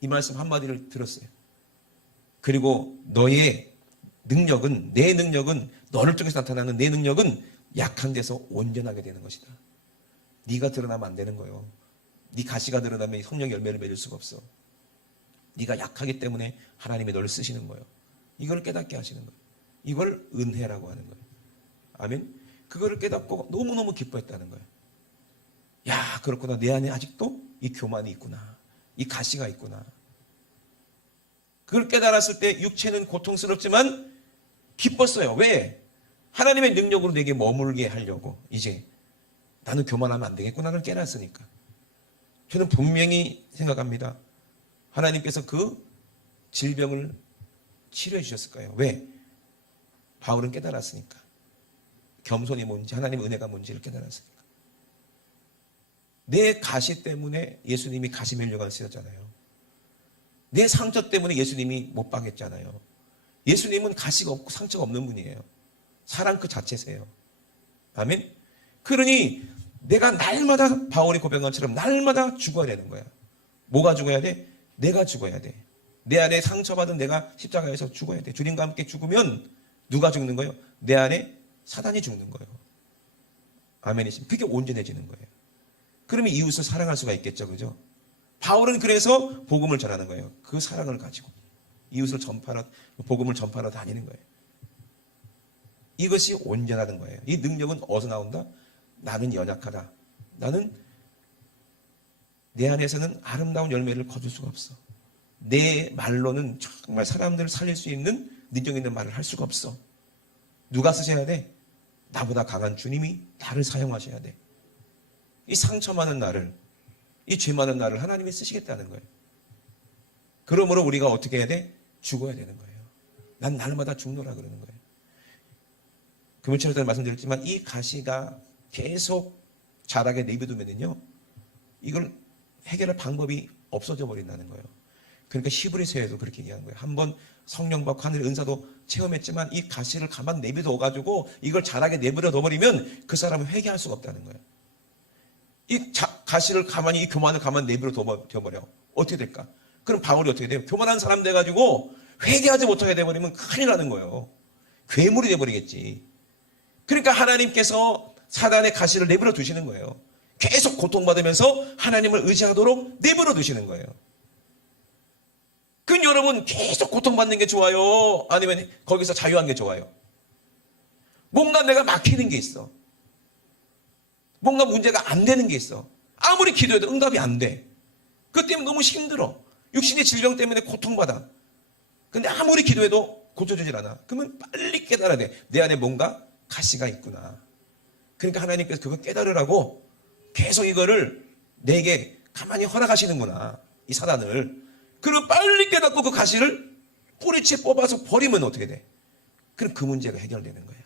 이 말씀 한마디를 들었어요. 그리고 너의 능력은, 내 능력은, 너를 통해서 나타나는 내 능력은 약한 데서 온전하게 되는 것이다. 네가 드러나면 안 되는 거예요. 네 가시가 드러나면 성령 열매를 맺을 수가 없어. 네가 약하기 때문에 하나님이 너를 쓰시는 거예요. 이걸 깨닫게 하시는 거예요. 이걸 은혜라고 하는 거예요. 아멘. 그거를 깨닫고 너무너무 기뻐했다는 거예요. 야, 그렇구나. 내 안에 아직도 이 교만이 있구나. 이 가시가 있구나. 그걸 깨달았을 때 육체는 고통스럽지만 기뻤어요. 왜? 하나님의 능력으로 내게 머물게 하려고. 이제 나는 교만하면 안 되겠구나를 깨달았으니까. 저는 분명히 생각합니다. 하나님께서 그 질병을 치료해 주셨을 거예요. 왜? 바울은 깨달았으니까. 겸손이 뭔지, 하나님의 은혜가 뭔지를 깨달았으니까. 내 가시 때문에 예수님이 가시 면류관 쓰셨잖아요. 내 상처 때문에 예수님이 못 박였잖아요. 예수님은 가시가 없고 상처가 없는 분이에요. 사랑 그 자체세요. 아멘? 그러니 내가 날마다 바울이 고백한 것처럼 날마다 죽어야 되는 거야. 뭐가 죽어야 돼? 내가 죽어야 돼. 내 안에 상처받은 내가 십자가에서 죽어야 돼. 주님과 함께 죽으면 누가 죽는 거예요? 내 안에 사단이 죽는 거예요. 아멘이십니까? 그게 온전해지는 거예요. 그러면 이웃을 사랑할 수가 있겠죠. 그죠? 바울은 그래서 복음을 전하는 거예요. 그 사랑을 가지고 이웃을 전파하러, 복음을 전파하러 다니는 거예요. 이것이 온전하는 거예요. 이 능력은 어디서 나온다? 나는 연약하다. 나는 내 안에서는 아름다운 열매를 거둘 수가 없어. 내 말로는 정말 사람들을 살릴 수 있는 능력 있는 말을 할 수가 없어. 누가 쓰셔야 돼? 나보다 강한 주님이 나를 사용하셔야 돼. 이 상처 많은 나를, 이 죄 많은 나를 하나님이 쓰시겠다는 거예요. 그러므로 우리가 어떻게 해야 돼? 죽어야 되는 거예요. 난 날마다 죽노라 그러는 거예요. 금요일에 말씀드렸지만 이 가시가 계속 자라게 내비두면요, 이걸 해결할 방법이 없어져 버린다는 거예요. 그러니까 히브리서에도 그렇게 얘기한 거예요. 한번 성령 받고 하늘 은사도 체험했지만 이 가시를 가만 내버려둬가지고 이걸 잘하게 내버려둬버리면 그 사람은 회개할 수가 없다는 거예요. 이 가시를 가만히, 이 교만을 가만 내버려둬버려. 어떻게 될까? 그럼 바울이 어떻게 돼요? 교만한 사람 돼가지고 회개하지 못하게 돼버리면 큰일 나는 거예요. 괴물이 돼버리겠지. 그러니까 하나님께서 사단의 가시를 내버려 두시는 거예요. 계속 고통받으면서 하나님을 의지하도록 내버려 두시는 거예요. 그럼 여러분 계속 고통받는 게 좋아요? 아니면 거기서 자유한 게 좋아요? 뭔가 내가 막히는 게 있어. 뭔가 문제가 안 되는 게 있어. 아무리 기도해도 응답이 안 돼. 그것 때문에 너무 힘들어. 육신의 질병 때문에 고통받아. 근데 아무리 기도해도 고쳐주질 않아. 그러면 빨리 깨달아야 돼. 내 안에 뭔가 가시가 있구나. 그러니까 하나님께서 그거 깨달으라고 계속 이거를 내게 가만히 허락하시는구나. 이 사단을. 그럼 빨리 깨닫고 그 가시를 뿌리채 뽑아서 버리면 어떻게 돼? 그럼 그 문제가 해결되는 거야.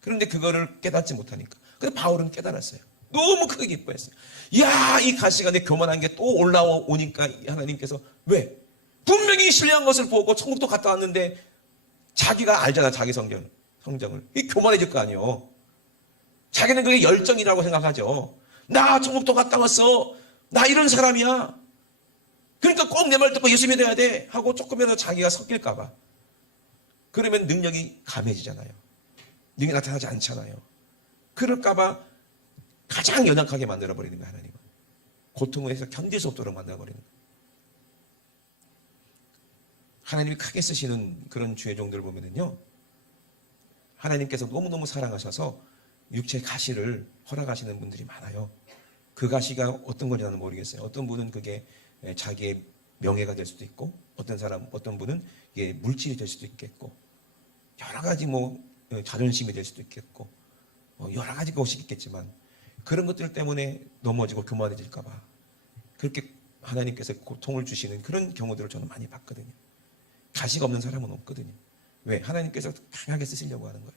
그런데 그거를 깨닫지 못하니까. 근데 바울은 깨달았어요. 너무 크게 기뻐했어요. 야, 이 가시가 내 교만한 게 또 올라오니까 하나님께서 왜? 분명히 신뢰한 것을 보고 천국도 갔다 왔는데 자기가 알잖아, 자기 성정을. 이 교만해질 거 아니에요. 자기는 그게 열정이라고 생각하죠. 나 천국도 갔다 왔어. 나 이런 사람이야. 그러니까 꼭 내 말 듣고 예수 믿어야 돼 하고 조금이라도 자기가 섞일까 봐. 그러면 능력이 감해지잖아요. 능력이 나타나지 않잖아요. 그럴까 봐 가장 연약하게 만들어버리는 거예요. 하나님은. 고통을 해서 견딜 수 없도록 만들어버리는 거예요. 하나님이 크게 쓰시는 그런 주의 종들을 보면은요, 하나님께서 너무너무 사랑하셔서 육체 가시를 허락하시는 분들이 많아요. 그 가시가 어떤 건지 나는 모르겠어요. 어떤 분은 그게 자기의 명예가 될 수도 있고, 어떤 분은 이게 물질이 될 수도 있겠고, 여러 가지 자존심이 될 수도 있겠고, 여러 가지 것이 있겠지만, 그런 것들 때문에 넘어지고 교만해질까봐 그렇게 하나님께서 고통을 주시는 그런 경우들을 저는 많이 봤거든요. 가시가 없는 사람은 없거든요. 왜? 하나님께서 강하게 쓰시려고 하는 거예요.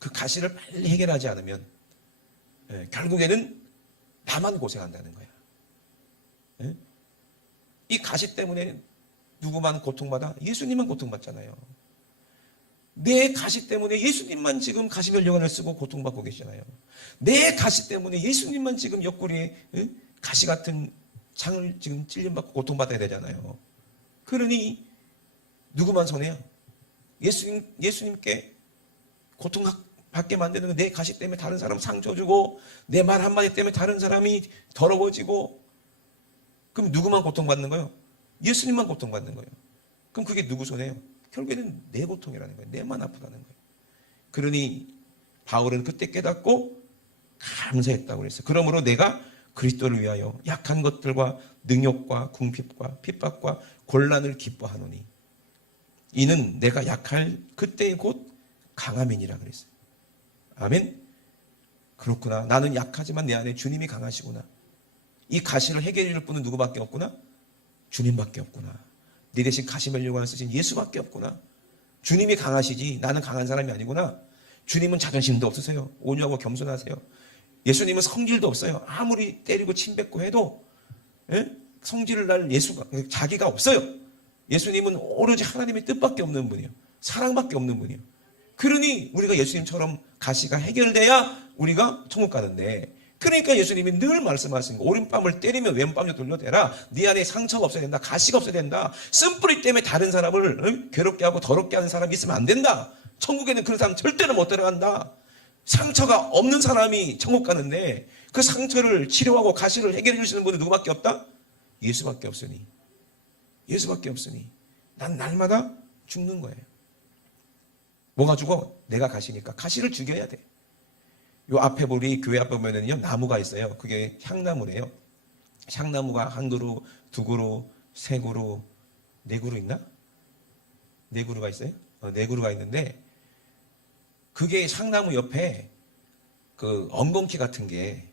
그 가시를 빨리 해결하지 않으면 결국에는 나만 고생한다는 거야. 이 가시 때문에 누구만 고통받아? 예수님만 고통받잖아요. 내 가시 때문에 예수님만 지금 가시면류관을 쓰고 고통받고 계시잖아요. 내 가시 때문에 예수님만 지금 옆구리에 가시 같은 창을 지금 찔림받고 고통받아야 되잖아요. 그러니 누구만 손해요? 예수님께 고통받게 만드는 건 내 가시 때문에 다른 사람 상처 주고, 내 말 한마디 때문에 다른 사람이 더러워지고, 그럼 누구만 고통받는 거예요? 예수님만 고통받는 거예요. 그럼 그게 누구 손해요? 결국에는 내 고통이라는 거예요. 내만 아프다는 거예요. 그러니 바울은 그때 깨닫고 감사했다고 그랬어요. 그러므로 내가 그리스도를 위하여 약한 것들과 능욕과 궁핍과 핍박과 곤란을 기뻐하노니 이는 내가 약할 그때의 곧 강함이니라 그랬어요. 아멘. 그렇구나. 나는 약하지만 내 안에 주님이 강하시구나. 이 가시를 해결해 줄 분은 누구밖에 없구나? 주님밖에 없구나. 네 대신 가시면류관을 쓰신 예수밖에 없구나. 주님이 강하시지 나는 강한 사람이 아니구나. 주님은 자존심도 없으세요. 온유하고 겸손하세요. 예수님은 성질도 없어요. 아무리 때리고 침뱉고 해도 성질을 날 예수가 자기가 없어요. 예수님은 오로지 하나님의 뜻밖에 없는 분이에요. 사랑밖에 없는 분이에요. 그러니 우리가 예수님처럼 가시가 해결돼야 우리가 천국 가는데, 그러니까 예수님이 늘 말씀하시는 거, 오른밤을 때리면 왼밤을 돌려대라. 네 안에 상처가 없어야 된다. 가시가 없어야 된다. 쓴뿌리 때문에 다른 사람을 괴롭게 하고 더럽게 하는 사람이 있으면 안 된다. 천국에는 그런 사람 절대로 못 들어간다. 상처가 없는 사람이 천국 가는데 그 상처를 치료하고 가시를 해결해 주시는 분은 누구밖에 없다? 예수밖에 없으니. 예수밖에 없으니 난 날마다 죽는 거예요. 뭐가 죽어? 내가 가시니까. 가시를 죽여야 돼. 요 앞에 우리 교회 앞에 보면은요, 나무가 있어요. 그게 향나무래요. 향나무가 한 그루, 두 그루, 세 그루, 네 그루 있나? 네 그루가 있어요? 네 그루가 있는데, 그게 향나무 옆에 그 엉겅퀴 같은 게,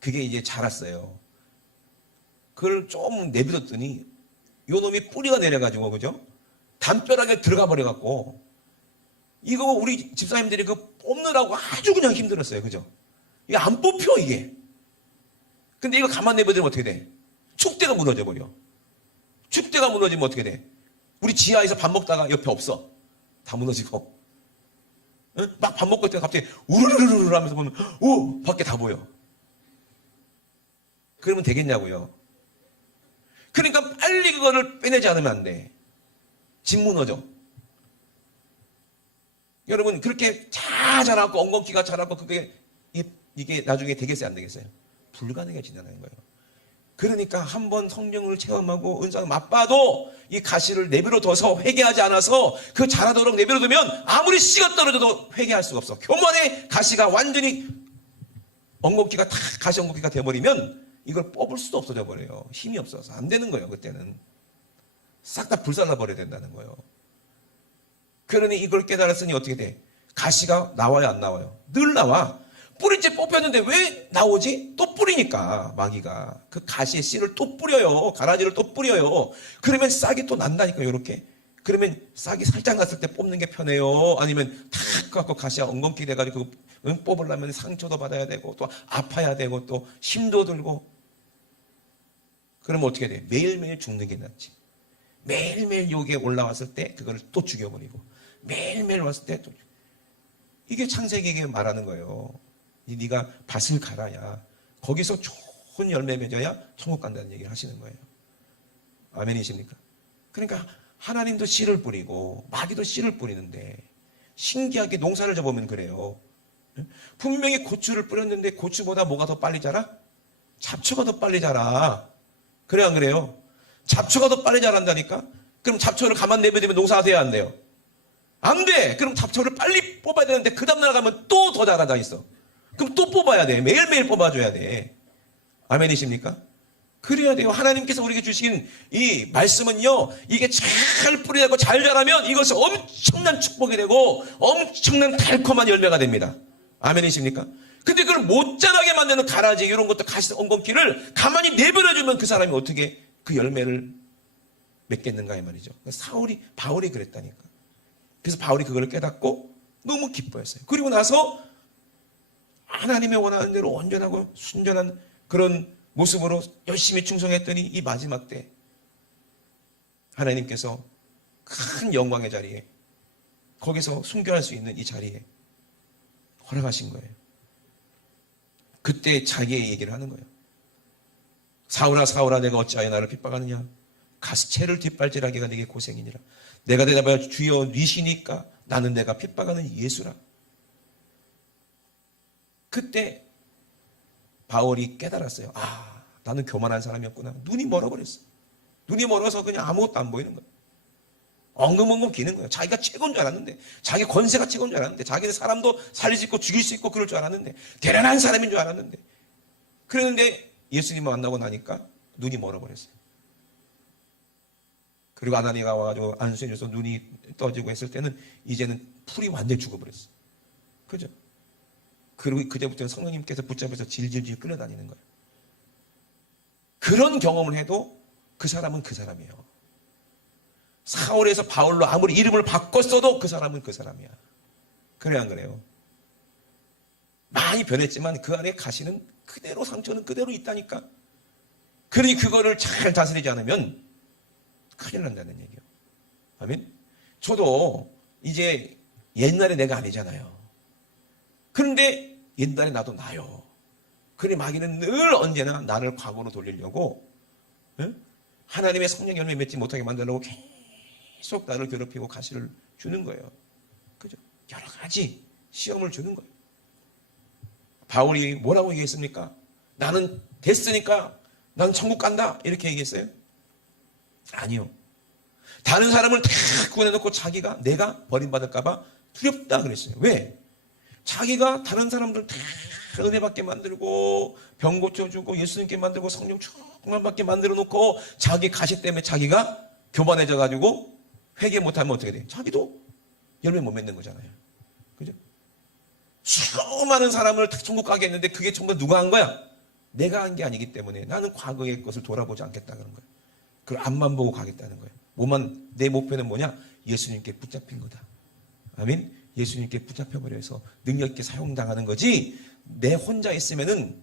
그게 이제 자랐어요. 그걸 좀 내버렸더니, 요 놈이 뿌리가 내려가지고, 그죠? 담벼락에 들어가 버려갖고, 이거 우리 집사님들이 그 뽑느라고 아주 그냥 힘들었어요. 그죠? 이게 안 뽑혀, 이게. 근데 이거 가만 내버리면 어떻게 돼? 축대가 무너져 버려. 줏대가 무너지면 어떻게 돼? 우리 지하에서 밥 먹다가 옆에 없어. 다 무너지고. 응? 막 밥 먹고 있다가 갑자기 우르르르르 하면서 보면 오! 밖에 다 보여. 그러면 되겠냐고요. 그러니까 빨리 그거를 빼내지 않으면 안 돼. 집 무너져. 여러분 그렇게 자라고 엉겅퀴가 자라고 그게 이게 나중에 되겠어요 안 되겠어요? 불가능해진다는 거예요. 그러니까 한번 성령을 체험하고 은사가 맛봐도 이 가시를 내버려둬서 회개하지 않아서 그 자라도록 내버려두면 아무리 씨가 떨어져도 회개할 수가 없어. 교만의 가시가 완전히 엉겅퀴가 다 가시 엉겅퀴가 돼버리면 이걸 뽑을 수도 없어져 버려요. 힘이 없어서 안 되는 거예요. 그때는 싹 다 불살라 버려야 된다는 거예요. 그러니 이걸 깨달았으니 어떻게 돼? 가시가 나와요 안 나와요? 늘 나와. 뿌리째 뽑혔는데 왜 나오지? 또 뿌리니까 마귀가 그 가시의 씨를 또 뿌려요. 가라지를 또 뿌려요. 그러면 싹이 또 난다니까 이렇게. 그러면 싹이 살짝 났을 때 뽑는 게 편해요? 아니면 탁 갖고 가시가 엉겅퀴 돼가지고 뽑으려면 상처도 받아야 되고 또 아파야 되고 또 힘도 들고. 그러면 어떻게 돼? 매일매일 죽는 게 낫지. 매일매일 여기에 올라왔을 때 그걸 또 죽여버리고 매일매일 왔을 때 또 이게 창세기에게 말하는 거예요. 네가 밭을 갈아야 거기서 좋은 열매 맺어야 천국 간다는 얘기를 하시는 거예요. 아멘이십니까? 그러니까 하나님도 씨를 뿌리고 마귀도 씨를 뿌리는데 신기하게 농사를 져보면 그래요. 분명히 고추를 뿌렸는데 고추보다 뭐가 더 빨리 자라? 잡초가 더 빨리 자라. 그래 안 그래요? 잡초가 더 빨리 자란다니까? 그럼 잡초를 가만 내버리면 농사가 돼야 안 돼요? 안 돼! 그럼 잡초를 빨리 뽑아야 되는데 그 다음날 가면 또 더 자라다 있어. 그럼 또 뽑아야 돼. 매일매일 뽑아줘야 돼. 아멘이십니까? 그래야 돼요. 하나님께서 우리에게 주신 이 말씀은요, 이게 잘 뿌리되고 잘 자라면 이것이 엄청난 축복이 되고 엄청난 달콤한 열매가 됩니다. 아멘이십니까? 근데 그걸 못 자라게 만드는 가라지 이런 것도 가시 엉겅퀴를 가만히 내버려주면 그 사람이 어떻게 그 열매를 맺겠는가 이 말이죠. 바울이 그랬다니까. 그래서 바울이 그걸 깨닫고 너무 기뻐했어요. 그리고 나서 하나님의 원하는 대로 온전하고 순전한 그런 모습으로 열심히 충성했더니 이 마지막 때 하나님께서 큰 영광의 자리에 거기서 순교할 수 있는 이 자리에 허락하신 거예요. 그때 자기의 얘기를 하는 거예요. 사울아 사울아 내가 어찌하여 나를 핍박하느냐? 가시채를 뒷발질하기가 내게 고생이니라. 내가 대답하여 주여 니시니까 나는 내가 핍박하는 예수라. 그때 바울이 깨달았어요. 아, 나는 교만한 사람이었구나. 눈이 멀어버렸어. 눈이 멀어서 그냥 아무것도 안 보이는 거예요. 엉금엉금 기는 거예요. 자기가 최고인 줄 알았는데, 자기 권세가 최고인 줄 알았는데, 자기는 사람도 살릴 수 있고 죽일 수 있고 그럴 줄 알았는데, 대단한 사람인 줄 알았는데, 그랬는데 예수님을 만나고 나니까 눈이 멀어버렸어요. 그리고 아나니아가 와가지고 안수해줘서 눈이 떠지고 했을 때는 이제는 풀이 완전히 죽어버렸어요. 그죠? 그리고 그때부터는 성령님께서 붙잡아서 질질질 끌어다니는 거예요. 그런 경험을 해도 그 사람은 그 사람이에요. 사울에서 바울로 아무리 이름을 바꿨어도 그 사람은 그 사람이야. 그래 안 그래요? 많이 변했지만 그 안에 가시는 그대로 상처는 그대로 있다니까. 그러니 그거를 잘 다스리지 않으면 큰일 난다는 얘기예요. 아멘? 저도 이제 옛날에 내가 아니잖아요. 그런데 옛날에 나도 나요. 그러니 마귀는 늘 언제나 나를 과거로 돌리려고 하나님의 성령 열매 맺지 못하게 만들려고 계속 나를 괴롭히고 가시를 주는 거예요. 그죠? 여러 가지 시험을 주는 거예요. 바울이 뭐라고 얘기했습니까? 나는 됐으니까 난 천국 간다 이렇게 얘기했어요? 아니요. 다른 사람을 다 구원해놓고 자기가 내가 버림받을까 봐 두렵다 그랬어요. 왜? 자기가 다른 사람들 다 은혜 받게 만들고 병 고쳐주고 예수님께 만들고 성령 충만 받게 만들어 놓고 자기 가시 때문에 자기가 교만해져 가지고 회개 못하면 어떻게 돼? 자기도 열매 못 맺는 거잖아요. 그죠? 수많은 사람을 다 천국 가게 했는데 그게 전부 누가 한 거야? 내가 한 게 아니기 때문에 나는 과거의 것을 돌아보지 않겠다 그런 거예요. 그걸 앞만 보고 가겠다는 거예요. 내 목표는 뭐냐? 예수님께 붙잡힌 거다. 아멘? 예수님께 붙잡혀버려서 능력 있게 사용당하는 거지 내 혼자 있으면은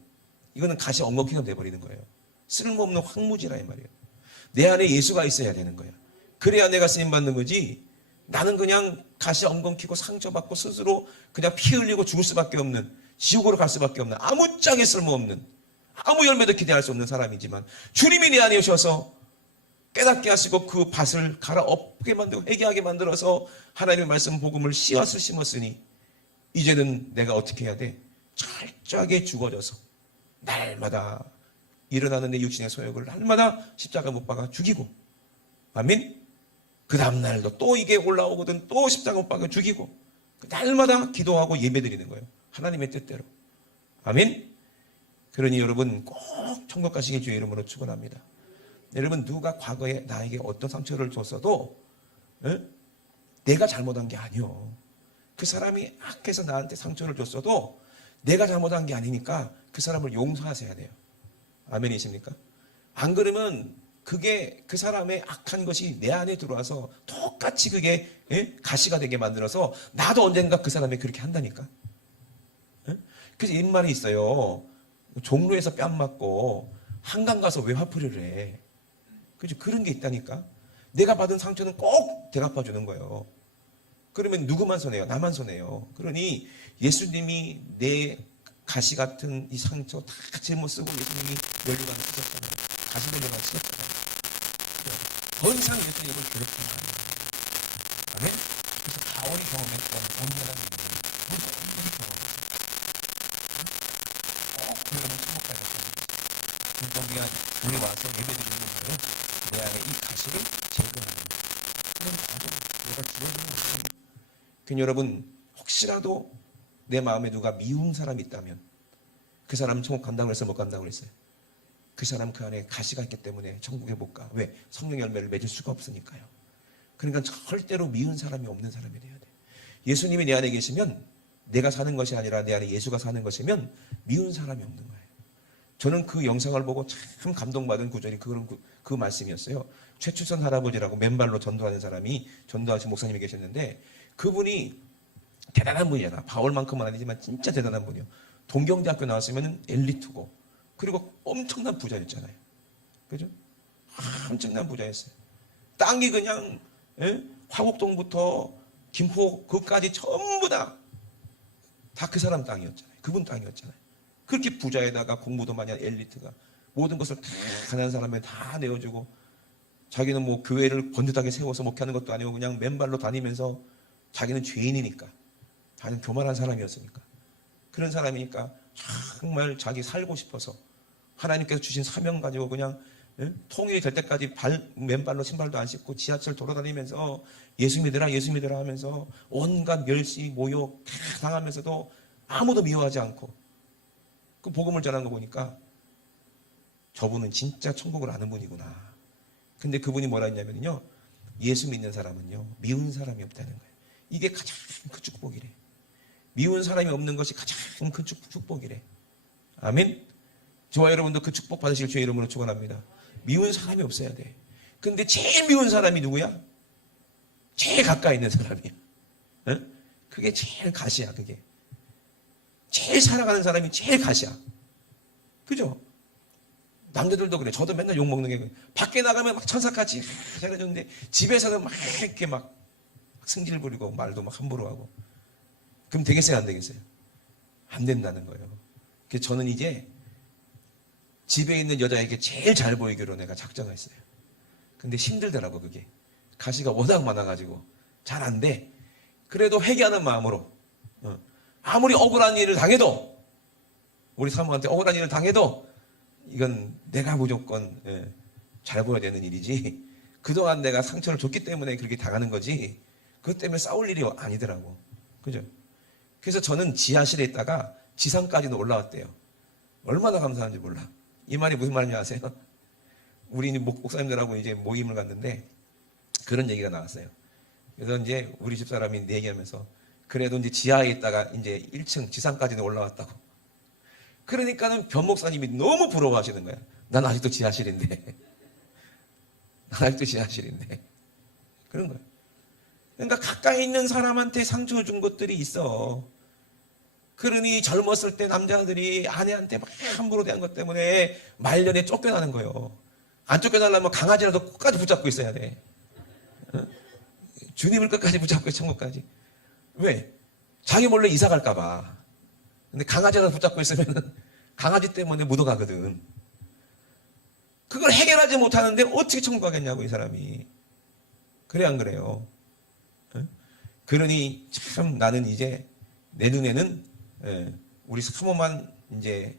이거는 가시 엉겅퀴가 돼버리는 거예요. 쓸모없는 황무지라 이 말이에요. 내 안에 예수가 있어야 되는 거야. 그래야 내가 쓰임받는 거지. 나는 그냥 가시 엉겅퀴고 상처받고 스스로 그냥 피 흘리고 죽을 수밖에 없는, 지옥으로 갈 수밖에 없는, 아무짝에 쓸모없는, 아무 열매도 기대할 수 없는 사람이지만 주님이 내 안에 오셔서 깨닫게 하시고 그 밭을 갈아엎게 만들고 회개하게 만들어서 하나님의 말씀 복음을 씨앗을 심었으니 이제는 내가 어떻게 해야 돼? 철저하게 죽어져서 날마다 일어나는 내 육신의 소욕을 날마다 십자가 못 박아 죽이고, 아멘? 그 다음날도 또 이게 올라오거든 또 십자가 못 박아 죽이고, 날마다 기도하고 예배드리는 거예요. 하나님의 뜻대로. 아멘? 그러니 여러분 꼭 천국 가시길 주의 이름으로 축원합니다. 여러분, 누가 과거에 나에게 어떤 상처를 줬어도 내가 잘못한 게 아니요. 그 사람이 악해서 나한테 상처를 줬어도 내가 잘못한 게 아니니까 그 사람을 용서하셔야 돼요. 아멘이십니까? 안 그러면 그게 그 사람의 악한 것이 내 안에 들어와서 똑같이 그게 가시가 되게 만들어서 나도 언젠가 그 사람이 그렇게 한다니까. 그래서 옛말이 있어요. 종로에서 뺨 맞고 한강 가서 왜 화풀이를 해? 그죠? 그런 게 있다니까. 내가 받은 상처는 꼭 대갚아 주는 거예요. 그러면 누구만 손해요? 나만 손해요. 그러니 예수님이 내 가시 같은 이 상처 다 짊어 쓰고 예수님이 면류관을 쓰셨잖아요. 가시 면류관을 쓰셨잖아요. 더 이상 예수님을 괴롭히지 않아요. 아멘? 그래서 바울이 경험했던 온전한 믿음, 우리도 온전히 경험했어요. 꼭 그러면 천국까지 갑니다. 그러니까 우리 와서 예배드리는 거예요. 내 안에 이 가시를 제거하는 거예요. 그건 바로 내가 죽어지는 거예요. 그러니 여러분, 혹시라도 내 마음에 누가 미운 사람이 있다면 그 사람은 천국 간다고 해서 못 간다고 그랬어요. 그 사람 그 안에 가시가 있기 때문에 천국에 못 가. 왜? 성령 열매를 맺을 수가 없으니까요. 그러니까 절대로 미운 사람이 없는 사람이 돼야 돼. 예수님이 내 안에 계시면 내가 사는 것이 아니라 내 안에 예수가 사는 것이면 미운 사람이 없는 거예요. 저는 그 영상을 보고 참 감동받은 구절이 그 말씀이었어요. 최추선 할아버지라고 맨발로 전도하는 사람이, 전도하신 목사님이 계셨는데 그분이 대단한 분이잖아. 바울만큼은 아니지만 진짜 대단한 분이요. 동경대학교 나왔으면 엘리트고, 그리고 엄청난 부자였잖아요. 그죠? 엄청난 부자였어요. 땅이 그냥 화곡동부터 김포 그까지 전부 다 그 사람 땅이었잖아요. 그분 땅이었잖아요. 그렇게 부자에다가 공부도 많이 한 엘리트가 모든 것을 다 가난한 사람에 다 내어주고, 자기는 뭐 교회를 번듯하게 세워서 목회하는 것도 아니고 그냥 맨발로 다니면서 자기는 죄인이니까, 자기는 교만한 사람이었으니까, 그런 사람이니까 정말 자기 살고 싶어서 하나님께서 주신 사명 가지고 그냥 통일이 될 때까지 맨발로 신발도 안 신고 지하철 돌아다니면서 예수 믿으라 예수 믿으라 하면서 온갖 멸시 모욕 다 당하면서도 아무도 미워하지 않고 그 복음을 전한 거 보니까 저분은 진짜 천국을 아는 분이구나. 근데 그분이 뭐라 했냐면요, 예수 믿는 사람은요 미운 사람이 없다는 거예요. 이게 가장 큰 축복이래. 미운 사람이 없는 것이 가장 큰 축복이래. 아멘. 저와 여러분도 그 축복 받으실 주의 이름으로 축원합니다. 미운 사람이 없어야 돼. 근데 제일 미운 사람이 누구야? 제일 가까이 있는 사람이야. 그게 제일 가시야. 그게 제일 사랑하는 사람이 제일 가시야. 그죠? 남자들도 그래. 저도 맨날 욕먹는 게, 밖에 나가면 막 천사같이 잘해줬는데 집에서는 막 이렇게 막 승질 부리고 말도 막 함부로 하고. 그럼 되겠어요? 안 되겠어요? 안 된다는 거예요. 그래서 저는 이제 집에 있는 여자에게 제일 잘 보이기로 내가 작정했어요. 근데 힘들더라고. 그게 가시가 워낙 많아가지고 잘 안 돼. 그래도 회개하는 마음으로, 아무리 억울한 일을 당해도, 우리 사모한테 억울한 일을 당해도 이건 내가 무조건 잘 보여야 되는 일이지, 그동안 내가 상처를 줬기 때문에 그렇게 당하는 거지 그것 때문에 싸울 일이 아니더라고. 그죠? 그래서 저는 지하실에 있다가 지상까지는 올라왔대요. 얼마나 감사한지 몰라. 이 말이 무슨 말인지 아세요? 우리 목사님들하고 이제 모임을 갔는데 그런 얘기가 나왔어요. 그래서 이제 우리 집사람이 얘기하면서 그래도 이제 지하에 있다가 이제 1층 지상까지는 올라왔다고. 그러니까는 변 목사님이 너무 부러워하시는 거야. 난 아직도 지하실인데. 난 아직도 지하실인데. 그런 거야. 그러니까 가까이 있는 사람한테 상처 준 것들이 있어. 그러니 젊었을 때 남자들이 아내한테 막 함부로 대한 것 때문에 말년에 쫓겨나는 거예요. 안 쫓겨나려면 강아지라도 끝까지 붙잡고 있어야 돼. 어? 주님을 끝까지 붙잡고 천국까지. 왜? 자기 몰래 이사 갈까 봐. 근데 강아지라도 붙잡고 있으면 강아지 때문에 묻어가거든. 그걸 해결하지 못하는데 어떻게 천국 가겠냐고, 이 사람이. 그래 안 그래요? 어? 그러니 참 나는 이제 내 눈에는 우리 사모만 이제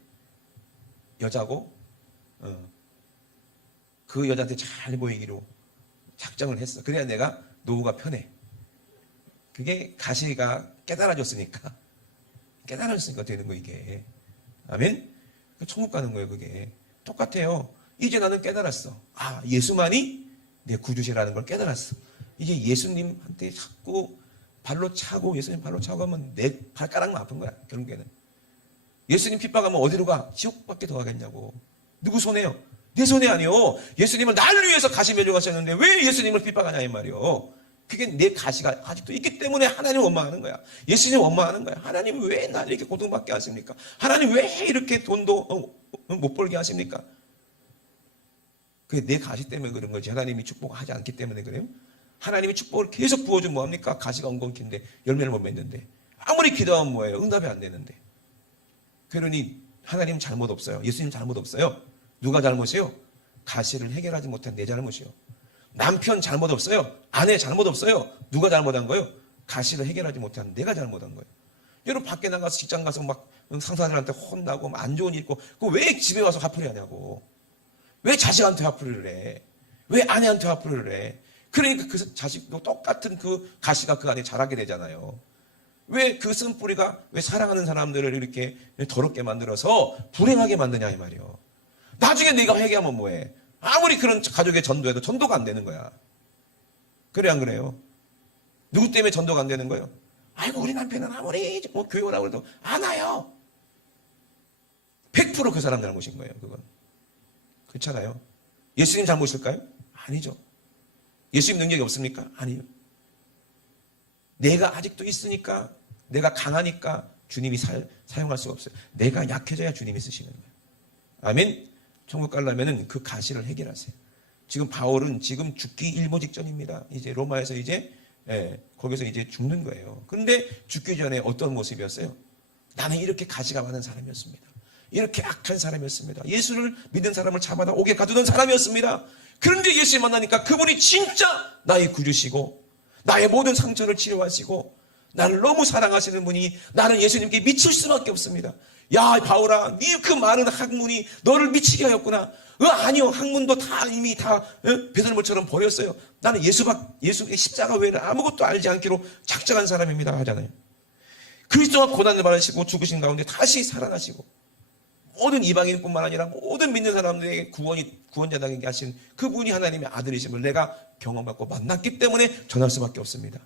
여자고 그 여자한테 잘 보이기로 작정을 했어. 그래야 내가 노후가 편해. 그게 가시가 깨달아졌으니까 되는 거 이게. 아멘? 천국 가는 거예요 그게. 똑같아요. 이제 나는 깨달았어. 아, 예수만이 내 구주시라는 걸 깨달았어. 이제 예수님한테 자꾸 발로 차고 예수님 발로 차고 하면 내 발가락만 아픈 거야 결국에는. 예수님 핍박하면 어디로 가? 지옥밖에 더 가겠냐고. 누구 손해요? 내 손해 아니요. 예수님을 나를 위해서 가시 매려가셨는데 왜 예수님을 핍박하냐 이 말이요. 그게 내 가시가 아직도 있기 때문에 하나님 원망하는 거야. 예수님 원망하는 거야. 하나님 왜 나를 이렇게 고통받게 하십니까? 하나님 왜 이렇게 돈도 못 벌게 하십니까? 그게 내 가시 때문에 그런 거지. 하나님이 축복하지 않기 때문에 그래요. 하나님이 축복을 계속 부어주면 뭐합니까? 가시가 엉겅퀴인데 열매를 못 맺는데. 아무리 기도하면 뭐예요? 응답이 안 되는데. 그러니 하나님 잘못 없어요. 예수님 잘못 없어요. 누가 잘못이요? 가시를 해결하지 못한 내 잘못이요. 남편 잘못 없어요. 아내 잘못 없어요. 누가 잘못한 거예요? 가시를 해결하지 못한 내가 잘못한 거예요. 여러분 밖에 나가서 직장 가서 막 상사들한테 혼나고 안 좋은 일 있고 그거 왜 집에 와서 화풀이 하냐고. 왜 자식한테 화풀이를 해? 왜 아내한테 화풀이를 해? 그러니까 그 자식도 똑같은 그 가시가 그 안에 자라게 되잖아요. 왜 그 쓴뿌리가 왜 사랑하는 사람들을 이렇게 더럽게 만들어서 불행하게 만드냐 이 말이요. 나중에 네가 회개하면 뭐해? 아무리 그런 가족의 전도해도 전도가 안 되는 거야. 그래 안 그래요? 누구 때문에 전도가 안 되는 거예요? 아이고 우리 남편은 아무리 뭐 교회 오라고 해도 안 와요. 100% 그 사람 잘못인 거예요. 그건. 그렇잖아요. 예수님 잘못일까요? 아니죠. 예수님 능력이 없습니까? 아니요. 내가 아직도 있으니까 내가 강하니까 주님이 사용할 수가 없어요. 내가 약해져야 주님이 쓰시는 거예요. 아멘. 천국 가려면은 그 가시를 해결하세요. 지금 바울은 지금 죽기 일보 직전입니다. 이제 로마에서 이제 거기서 이제 죽는 거예요. 그런데 죽기 전에 어떤 모습이었어요? 나는 이렇게 가시가 많은 사람이었습니다. 이렇게 악한 사람이었습니다. 예수를 믿는 사람을 잡아다 옥에 가두던 사람이었습니다. 그런데 예수 만나니까 그분이 진짜 나의 구주시고 나의 모든 상처를 치료하시고 나를 너무 사랑하시는 분이 나는 예수님께 미칠 수밖에 없습니다. 야 바울아 네 그 많은 학문이 너를 미치게 하였구나. 아니요 학문도 다 이미 다 배설물처럼 버렸어요. 나는 예수의 십자가 외에는 아무것도 알지 않기로 작정한 사람입니다 하잖아요. 그리스도가 고난을 받으시고 죽으신 가운데 다시 살아나시고 모든 이방인뿐만 아니라 모든 믿는 사람들에게 구원자 되게 하신 그분이 하나님의 아들이심을 내가 경험받고 만났기 때문에 전할 수밖에 없습니다.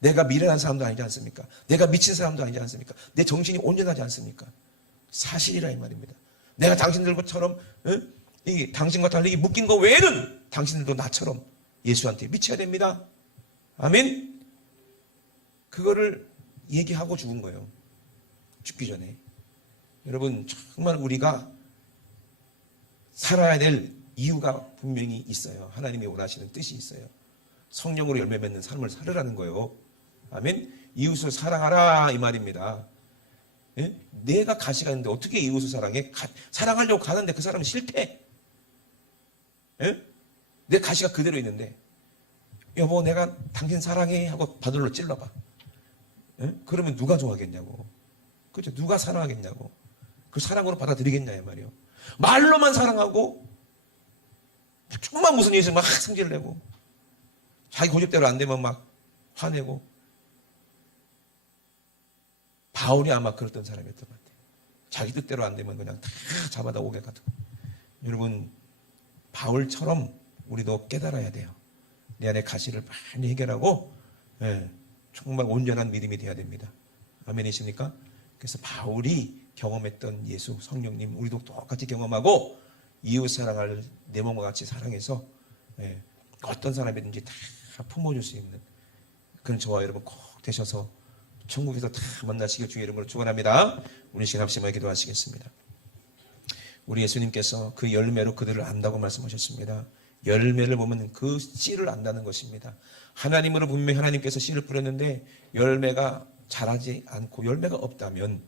내가 미련한 사람도 아니지 않습니까? 내가 미친 사람도 아니지 않습니까? 내 정신이 온전하지 않습니까? 사실이라 이 말입니다. 내가 당신들처럼 당신과 달리 묶인 거 외에는 당신들도 나처럼 예수한테 미쳐야 됩니다. 아멘. 그거를 얘기하고 죽은 거예요. 죽기 전에. 여러분 정말 우리가 살아야 될 이유가 분명히 있어요. 하나님이 원하시는 뜻이 있어요. 성령으로 열매 맺는 삶을 살으라는 거예요. 아멘. 이웃을 사랑하라 이 말입니다. 예? 내가 가시가 있는데 어떻게 이웃을 사랑해? 사랑하려고 가는데 그 사람은 싫대. 예? 내 가시가 그대로 있는데 여보 내가 당신 사랑해 하고 바늘로 찔러봐. 예? 그러면 누가 좋아하겠냐고. 그렇죠? 누가 사랑하겠냐고. 그 사랑으로 받아들이겠냐 이 말이요. 말로만 사랑하고 조금만 무슨 일이 있으면 막 성질을 내고 자기 고집대로 안 되면 막 화내고. 바울이 아마 그랬던 사람이었던 것 같아요. 자기 뜻대로 안 되면 그냥 다 잡아다 오게 가지고. 여러분 바울처럼 우리도 깨달아야 돼요. 내 안에 가시를 많이 해결하고 정말 온전한 믿음이 돼야 됩니다. 아멘이십니까? 그래서 바울이 경험했던 예수 성령님 우리도 똑같이 경험하고 이웃 사랑을 내 몸과 같이 사랑해서 어떤 사람이든지 다 품어줄 수 있는 그런 저와 여러분 꼭 되셔서 천국에서 다 만나시길 주의 이름으로 축원합니다. 우리 시간 합심하게 기도하시겠습니다. 우리 예수님께서 그 열매로 그들을 안다고 말씀하셨습니다. 열매를 보면 그 씨를 안다는 것입니다. 하나님으로 분명히 하나님께서 씨를 뿌렸는데 열매가 자라지 않고 열매가 없다면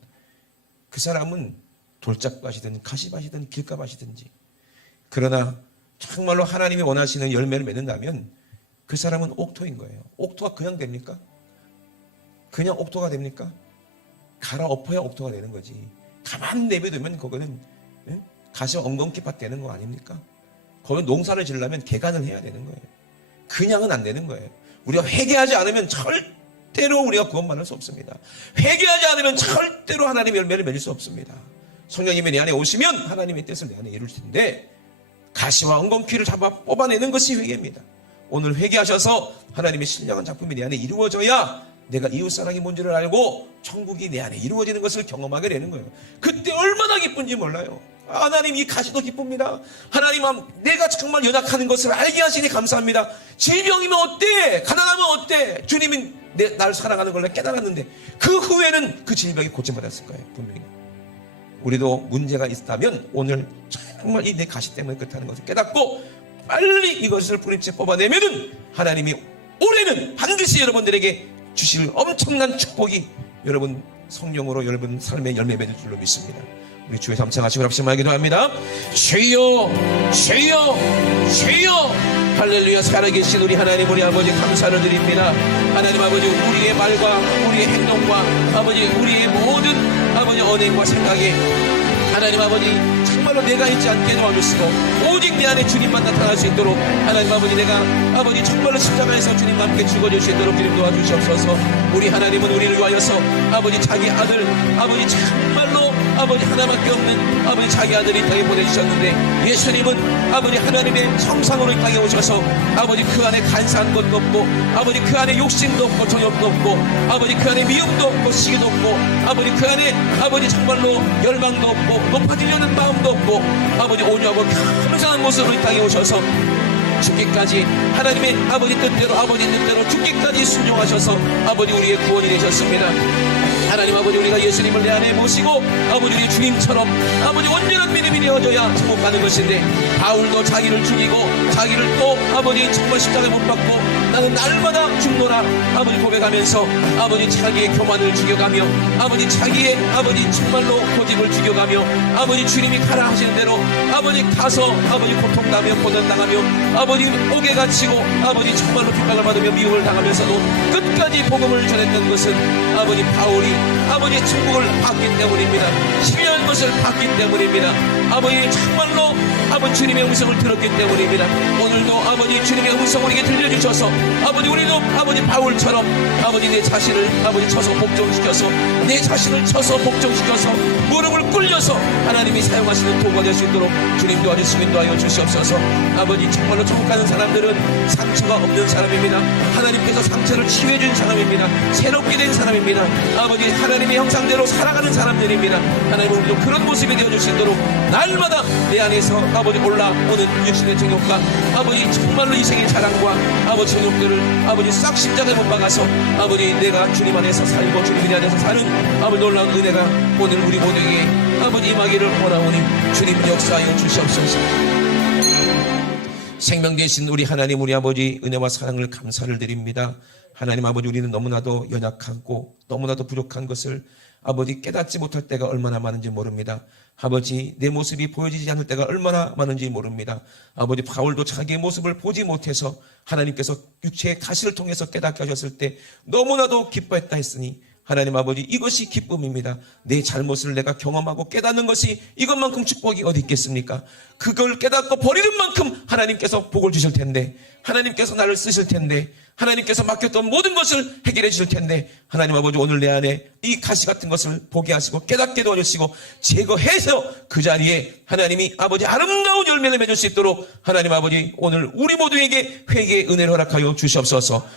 그 사람은 돌짝밭이든 가시밭이든 길가밭이든지, 그러나 정말로 하나님이 원하시는 열매를 맺는다면 그 사람은 옥토인 거예요. 옥토가 그냥 됩니까? 그냥 옥토가 됩니까? 갈아엎어야 옥토가 되는 거지. 가만 내버려두면 그거는 가시 엉겅퀴밭 되는 거 아닙니까? 거기 농사를 지으려면 개간을 해야 되는 거예요. 그냥은 안 되는 거예요. 우리가 회개하지 않으면 절대로 우리가 구원받을 수 없습니다. 회개하지 않으면 절대로 하나님의 열매를 맺을 수 없습니다. 성령님이 내 안에 오시면 하나님의 뜻을 내 안에 이룰 텐데, 가시와 엉겅퀴를 잡아 뽑아내는 것이 회개입니다. 오늘 회개하셔서 하나님의 신령한 작품이 내 안에 이루어져야 내가 이웃사랑이 뭔지를 알고 천국이 내 안에 이루어지는 것을 경험하게 되는 거예요. 그때 얼마나 기쁜지 몰라요. 하나님, 이 가시도 기쁩니다. 하나님, 내가 정말 연약하는 것을 알게 하시니 감사합니다. 질병이면 어때? 가난하면 어때? 주님이 나를 사랑하는 걸 깨달았는데 그 후에는 그 질병이 고침받았을 거예요. 분명히. 우리도 문제가 있다면 오늘 정말 이 내 가시 때문에 그렇다는 것을 깨닫고 빨리 이것을 뿌리째 뽑아내면은 하나님이 올해는 반드시 여러분들에게 주실 엄청난 축복이 여러분 성령으로 여러분 삶의 열매 맺을 줄로 믿습니다. 우리 주의 삼창하시고 합심하게 기도합니다. 주여, 주여, 주여. 할렐루야. 살아계신 우리 하나님, 우리 아버지 감사를 드립니다. 하나님 아버지, 우리의 말과 우리의 행동과 아버지 우리의 모든 아버지 언행과 생각에 하나님 아버지 정말로 내가 있지 않게 도와주시고 오직 내 안에 주님만 나타날 수 있도록 하나님 아버지, 내가 아버지 정말로 십자가에서 주님과 함께 죽어질 수 있도록 주님 도와주시옵소서. 우리 하나님은 우리를 위하여서 아버지 자기 아들 아버지 정말로 아버지 하나밖에 없는 아버지 자기 아들이 이 땅에 보내주셨는데, 예수님은 아버지 하나님의 형상으로 이 땅에 오셔서 아버지 그 안에 간사한 것도 없고 아버지 그 안에 욕심도 없고 정욕도 없고 아버지 그 안에 미움도 없고 시기도 없고 아버지 그 안에 아버지 정말로 열망도 없고 높아지려는 마음도 없고 아버지 온유하고 감사한 모습으로 이 땅에 오셔서 죽기까지 하나님의 아버지 뜻대로 아버지 뜻대로 죽기까지 순종하셔서 아버지 우리의 구원이 되셨습니다. 하나님 아버지, 우리가 예수님을 내 안에 모시고 아버지 우리 주님처럼 아버지 온전한 믿음이 되어져야 천국 가는 것인데, 바울도 자기를 죽이고 자기를 또 아버지 정말 십자가에 못 박고 나는 날마다 죽노라 아버지 고백하면서 아버지 자기의 교만을 죽여가며 아버지 자기의 아버지 정말로 고집을 죽여가며 아버지 주님이 가라 하시는 대로 아버지 가서 아버지 고통당하며 고난당하며 아버지 옥에 갇히고 아버지 정말로 핍박을 받으며 미움을 당하면서도 끝까지 복음을 전했던 것은 아버지 바울이 아버지 천국을 받기 때문입니다. 희귀한 것을 받기 때문입니다. 아버지 정말로 아버지 주님의 음성을 들었기 때문입니다. 오늘도 아버지 주님의 음성을 우리에게 들려주셔서 아버지 우리도 아버지 바울처럼 아버지 내 자신을 아버지 쳐서 복종시켜서 내 자신을 쳐서 복종시켜서 무릎을 꿇려서 하나님이 사용하시는 도구가 될 수 있도록 주님 도와주시고 인도하여 주시옵소서. 아버지 정말로 천국 가는 사람들은 상처가 없는 사람입니다. 하나님께서 상처를 치유해 준 사람입니다. 새롭게 된 사람입니다. 아버지 하나님의 형상대로 살아가는 사람들입니다. 하나님, 우리도 그런 모습이 되어줄 수 있도록 날마다 내 안에서 아버지 올라오는 육신의 정욕과 아버지 정말로 이생의 자랑과 아버지 정욕들을 아버지 싹 십자가에 못 박아서 아버지 내가 주님 안에서 살고 주님 안에서 사는 아버지 놀라운 은혜가 오늘 우리 모두에게 아버지 임하기를 원하오니 주님 역사하여 주시옵소서. 생명 되신 우리 하나님, 우리 아버지 은혜와 사랑을 감사를 드립니다. 하나님 아버지, 우리는 너무나도 연약하고 너무나도 부족한 것을 아버지 깨닫지 못할 때가 얼마나 많은지 모릅니다. 아버지, 내 모습이 보여지지 않을 때가 얼마나 많은지 모릅니다. 아버지, 바울도 자기의 모습을 보지 못해서 하나님께서 육체의 가시를 통해서 깨닫게 하셨을 때 너무나도 기뻐했다 했으니 하나님 아버지, 이것이 기쁨입니다. 내 잘못을 내가 경험하고 깨닫는 것이 이것만큼 축복이 어디 있겠습니까? 그걸 깨닫고 버리는 만큼 하나님께서 복을 주실 텐데, 하나님께서 나를 쓰실 텐데, 하나님께서 맡겼던 모든 것을 해결해 주실 텐데, 하나님 아버지, 오늘 내 안에 이 가시 같은 것을 보게 하시고 깨닫게 도와주시고 제거해서 그 자리에 하나님이 아버지 아름다운 열매를 맺을 수 있도록 하나님 아버지, 오늘 우리 모두에게 회개의 은혜를 허락하여 주시옵소서.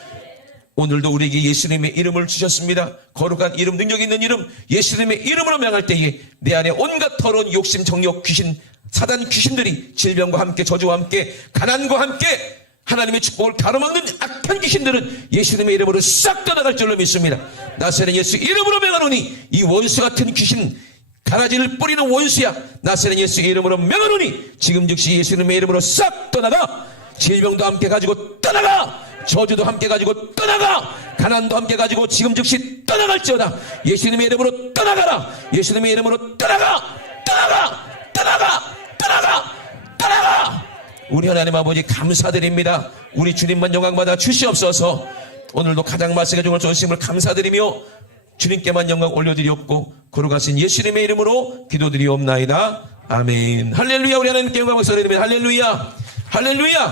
오늘도 우리에게 예수님의 이름을 주셨습니다. 거룩한 이름, 능력 있는 이름, 예수님의 이름으로 명할 때에 내 안에 온갖 더러운 욕심, 정욕, 귀신, 사단 귀신들이 질병과 함께 저주와 함께 가난과 함께 하나님의 축복을 가로막는 악한 귀신들은 예수님의 이름으로 싹 떠나갈 줄로 믿습니다. 나사렛 예수 이름으로 명하노니 이 원수 같은 귀신, 가라지를 뿌리는 원수야 나사렛 예수의 이름으로 명하노니 지금 즉시 예수님의 이름으로 싹 떠나가. 질병도 함께 가지고 떠나가. 저주도 함께 가지고 떠나가. 가난도 함께 가지고 지금 즉시 떠나갈지어다. 예수님의 이름으로 떠나가라. 예수님의 이름으로 떠나가. 떠나가. 우리 하나님 아버지 감사드립니다. 우리 주님만 영광받아 주시옵소서. 오늘도 가장 말씀해 주심을 감사드리며 주님께만 영광 올려드리옵고 거룩하신 예수님의 이름으로 기도드리옵나이다. 아멘. 할렐루야. 우리 하나님께 영광을 드립니다. 할렐루야.